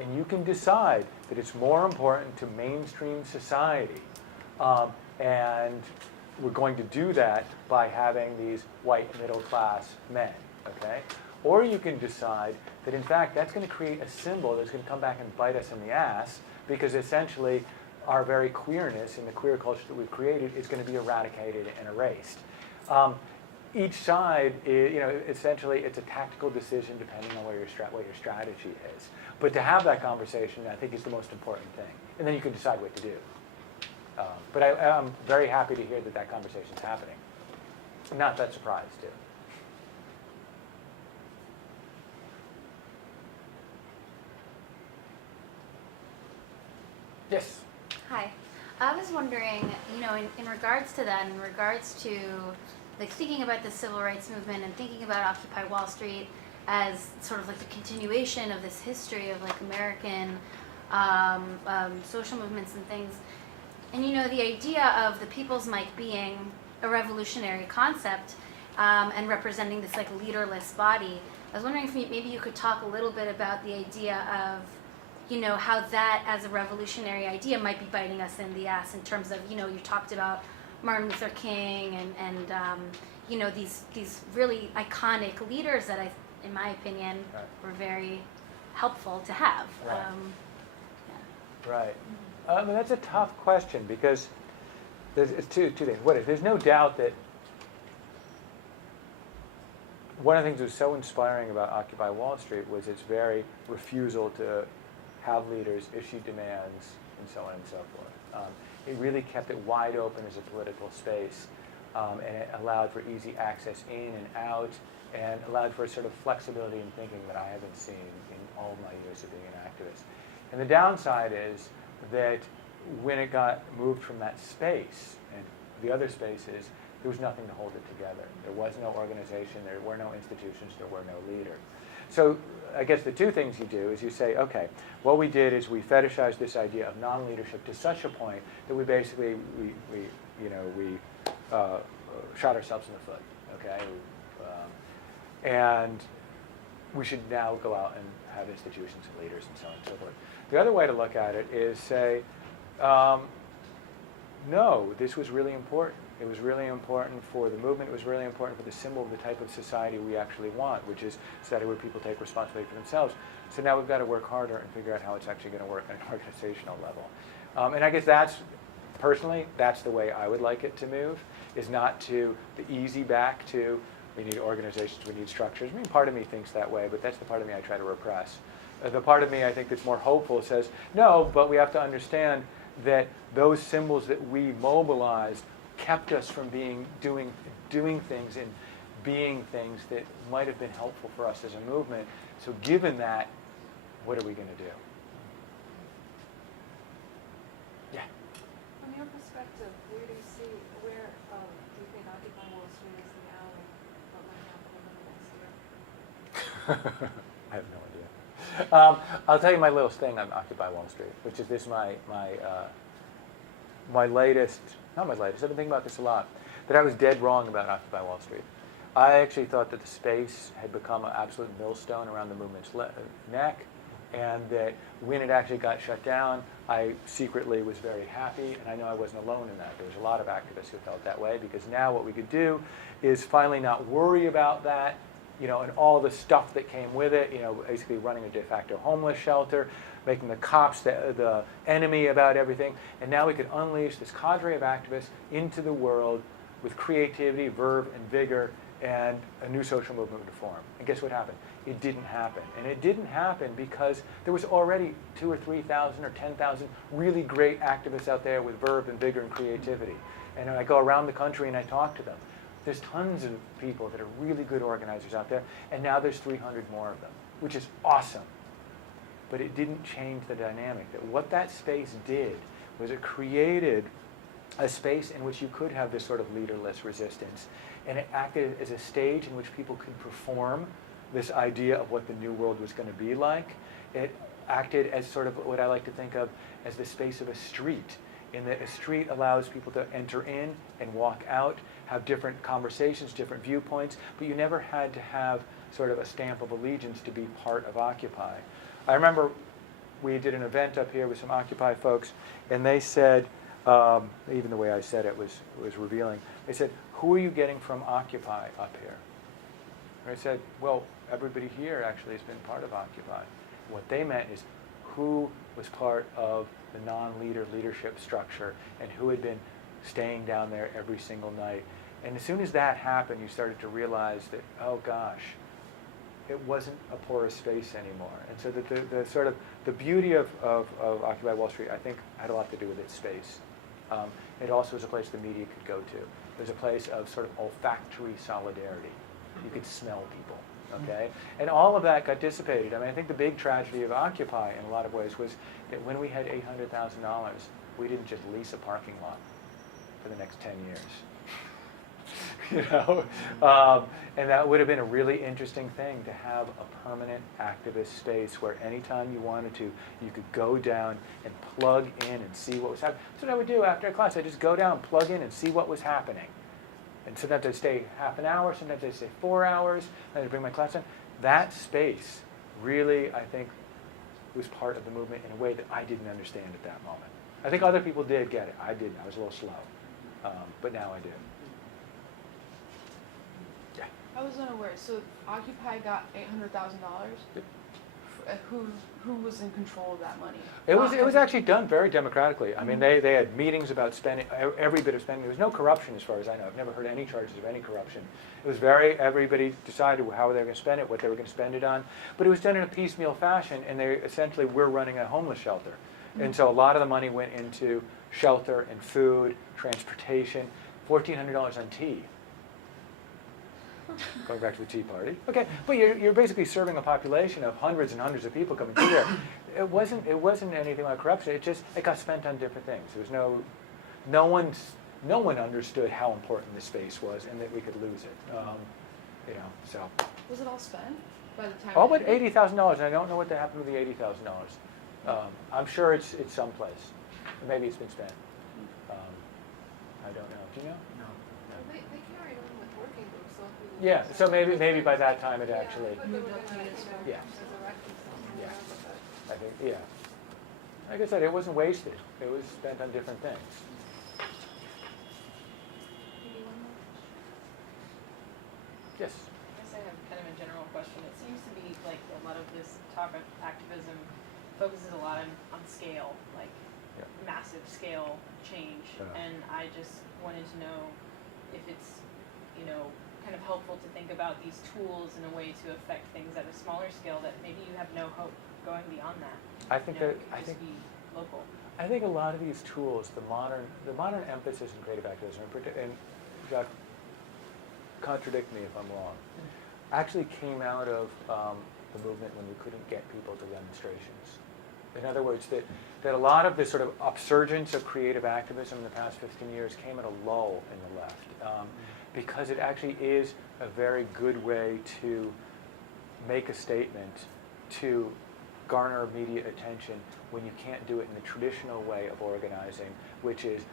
And you can decide that it's more important to mainstream society, and we're going to do that by having these white middle-class men, okay? Or you can decide that, in fact, that's going to create a symbol that's going to come back and bite us in the ass, because essentially our very queerness in the queer culture that we've created is going to be eradicated and erased. each side, is, essentially it's a tactical decision depending on what your strategy is. But to have that conversation, I think, is the most important thing. And then you can decide what to do. But I'm very happy to hear that that conversation's happening. I'm not that surprised, too. Yes? Hi. I was wondering, in regards to that, in regards to like thinking about the civil rights movement and thinking about Occupy Wall Street as sort of like the continuation of this history of like American social movements and things. And the idea of the People's Mic being a revolutionary concept and representing this like leaderless body. I was wondering if maybe you could talk a little bit about the idea of how that as a revolutionary idea might be biting us in the ass in terms of, you talked about Martin Luther King and these really iconic leaders that in my opinion, Right. were very helpful to have. Right. Yeah. Right. I mean, that's a tough question because it's two things. There's no doubt that one of the things that was so inspiring about Occupy Wall Street was its very refusal to have leaders issue demands and so on and so forth. It really kept it wide open as a political space, and it allowed for easy access in and out, and allowed for a sort of flexibility in thinking that I haven't seen in all of my years of being an activist. And the downside is that when it got moved from that space and the other spaces, there was nothing to hold it together. There was no organization, there were no institutions, there were no leader. So I guess the two things you do is you say, okay, what we did is we fetishized this idea of non-leadership to such a point that we basically, we shot ourselves in the foot, okay? And we should now go out and have institutions and leaders and so on and so forth. The other way to look at it is say, no, this was really important. It was really important for the movement. It was really important for the symbol of the type of society we actually want, which is a society where people take responsibility for themselves. So now we've got to work harder and figure out how it's actually going to work on an organizational level. And I guess personally, that's the way I would like it to move, is not to the easy back to we need organizations, we need structures. I mean, part of me thinks that way, but that's the part of me I try to repress. The part of me I think that's more hopeful says, no, but we have to understand that those symbols that we mobilized kept us from doing things and being things that might have been helpful for us as a movement. So given that, what are we going to do? Yeah. From your perspective, where do you think Occupy Wall Street is now, and what might happen in the next year? I have no idea. I'll tell you my little thing on Occupy Wall Street, which is this my latest, not my latest, I've been thinking about this a lot, that I was dead wrong about Occupy Wall Street. I actually thought that the space had become an absolute millstone around the movement's neck, and that when it actually got shut down, I secretly was very happy, and I know I wasn't alone in that. There was a lot of activists who felt that way, because now what we could do is finally not worry about that, and all the stuff that came with it, basically running a de facto homeless shelter, making the cops the enemy about everything. And now we could unleash this cadre of activists into the world with creativity, verve, and vigor, and a new social movement would form. And guess what happened? It didn't happen. And it didn't happen because there was already 2,000 or 3,000 or 10,000 really great activists out there with verve and vigor and creativity. And I go around the country and I talk to them. There's tons of people that are really good organizers out there, and now there's 300 more of them, which is awesome. But it didn't change the dynamic. That what that space did was it created a space in which you could have this sort of leaderless resistance, and it acted as a stage in which people could perform this idea of what the new world was going to be like. It acted as sort of what I like to think of as the space of a street, in that a street allows people to enter in and walk out, have different conversations, different viewpoints, but you never had to have sort of a stamp of allegiance to be part of Occupy. I remember we did an event up here with some Occupy folks, and they said, even the way I said it was revealing, they said, who are you getting from Occupy up here? And I said, well, everybody here actually has been part of Occupy. What they meant is who was part of the non-leader leadership structure and who had been staying down there every single night And as soon as that happened, you started to realize that, oh gosh, it wasn't a porous space anymore. And so that the sort of the beauty of Occupy Wall Street, I think, had a lot to do with its space. It also was a place the media could go to. It was a place of sort of olfactory solidarity. You could smell people, okay? And all of that got dissipated. I mean, I think the big tragedy of Occupy in a lot of ways was that when we had $800,000, we didn't just lease a parking lot for the next 10 years. You know, and that would have been a really interesting thing, to have a permanent activist space where anytime you wanted to, you could go down and plug in and see what was happening. That's what I would do after class. I'd just go down, plug in, and see what was happening. And sometimes I'd stay half an hour, sometimes I'd stay 4 hours, and I'd bring my class in. That space really, I think, was part of the movement in a way that I didn't understand at that moment. I think other people did get it. I didn't. I was a little slow. But now I do. I was unaware. So Occupy got $800,000. Yep. Who was in control of that money? It was actually done very democratically. I mean, they had meetings about spending, every bit of spending. There was no corruption as far as I know. I've never heard any charges of any corruption. It was everybody decided how they were going to spend it, what they were going to spend it on. But it was done in a piecemeal fashion, and they essentially were running a homeless shelter. And so a lot of the money went into shelter and food, transportation, $1,400 on tea. Going back to the Tea Party. Okay, but you're basically serving a population of hundreds and hundreds of people coming through there. It wasn't anything like corruption. It got spent on different things. There was no one understood how important this space was and that we could lose it. You know, so. Was it all spent by the time? All but $80,000. I don't know what happened with the $80,000. I'm sure it's someplace. Maybe it's been spent. I don't know. Do you know? No. They carried on with working groups, so if we Yeah. So maybe by that time it actually. but they were gonna, Yeah. resurrect it somewhere, Yeah. but I think, yeah. Like I said, it wasn't wasted. It was spent on different things. Yes. I guess I have kind of a general question. It seems to be like a lot of this talk of activism focuses a lot on scale, like Yeah. massive scale change. Yeah. And I just wanted to know if it's, you know, kind of helpful to think about these tools in a way to affect things at a smaller scale that maybe you have no hope going beyond that. I think You know, that it could just be local. I think a lot of these tools, the modern emphasis in creative activism, and Jacques, contradict me if I'm wrong, actually came out of the movement when we couldn't get people to demonstrations. In other words, that a lot of this sort of upsurgence of creative activism in the past 15 years came at a lull in the left, because it actually is a very good way to make a statement, to garner immediate attention when you can't do it in the traditional way of organizing, which is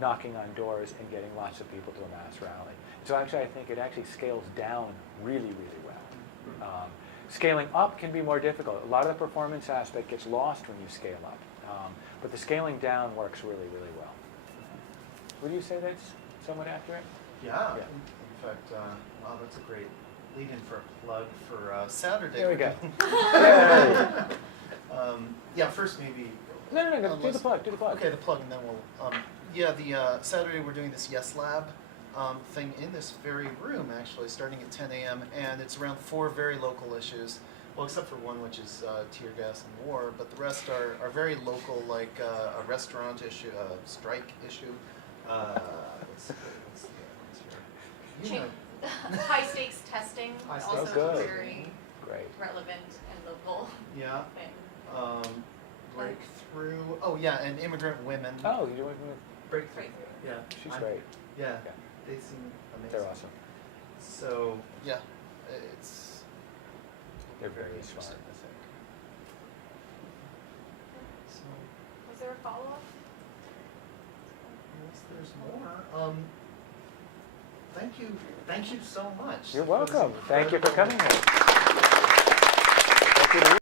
knocking on doors and getting lots of people to a mass rally. So actually, I think it actually scales down really, really well. Scaling up can be more difficult. A lot of the performance aspect gets lost when you scale up. But the scaling down works really, really well. Would you say that's somewhat accurate? Yeah. Yeah. In fact, wow, that's a great lead-in for a plug for Saturday. There we go. Yeah, first maybe. No, do the unless- plug, do the plug. Okay, the plug, and then we'll. Yeah, the Saturday we're doing this Yes Lab thing in this very room, actually, starting at 10 a.m. And it's around 4 very local issues. Well, except for one, which is tear gas and war, but the rest are very local, like a restaurant issue, a strike issue. What's the you know, High stakes testing, High stakes also good. very Great. relevant and local yeah. thing. Breakthrough. Oh yeah, and immigrant women. Oh, you're doing Breakthrough. Breakthrough. Yeah. She's I'm- great. Yeah. Yeah. They seem amazing. They're awesome. So yeah, it's They're very interesting. smart, I think. So Was there a follow-up? unless there's more, thank you so much. You're That was welcome. Thank you for incredible. coming here. Thank you.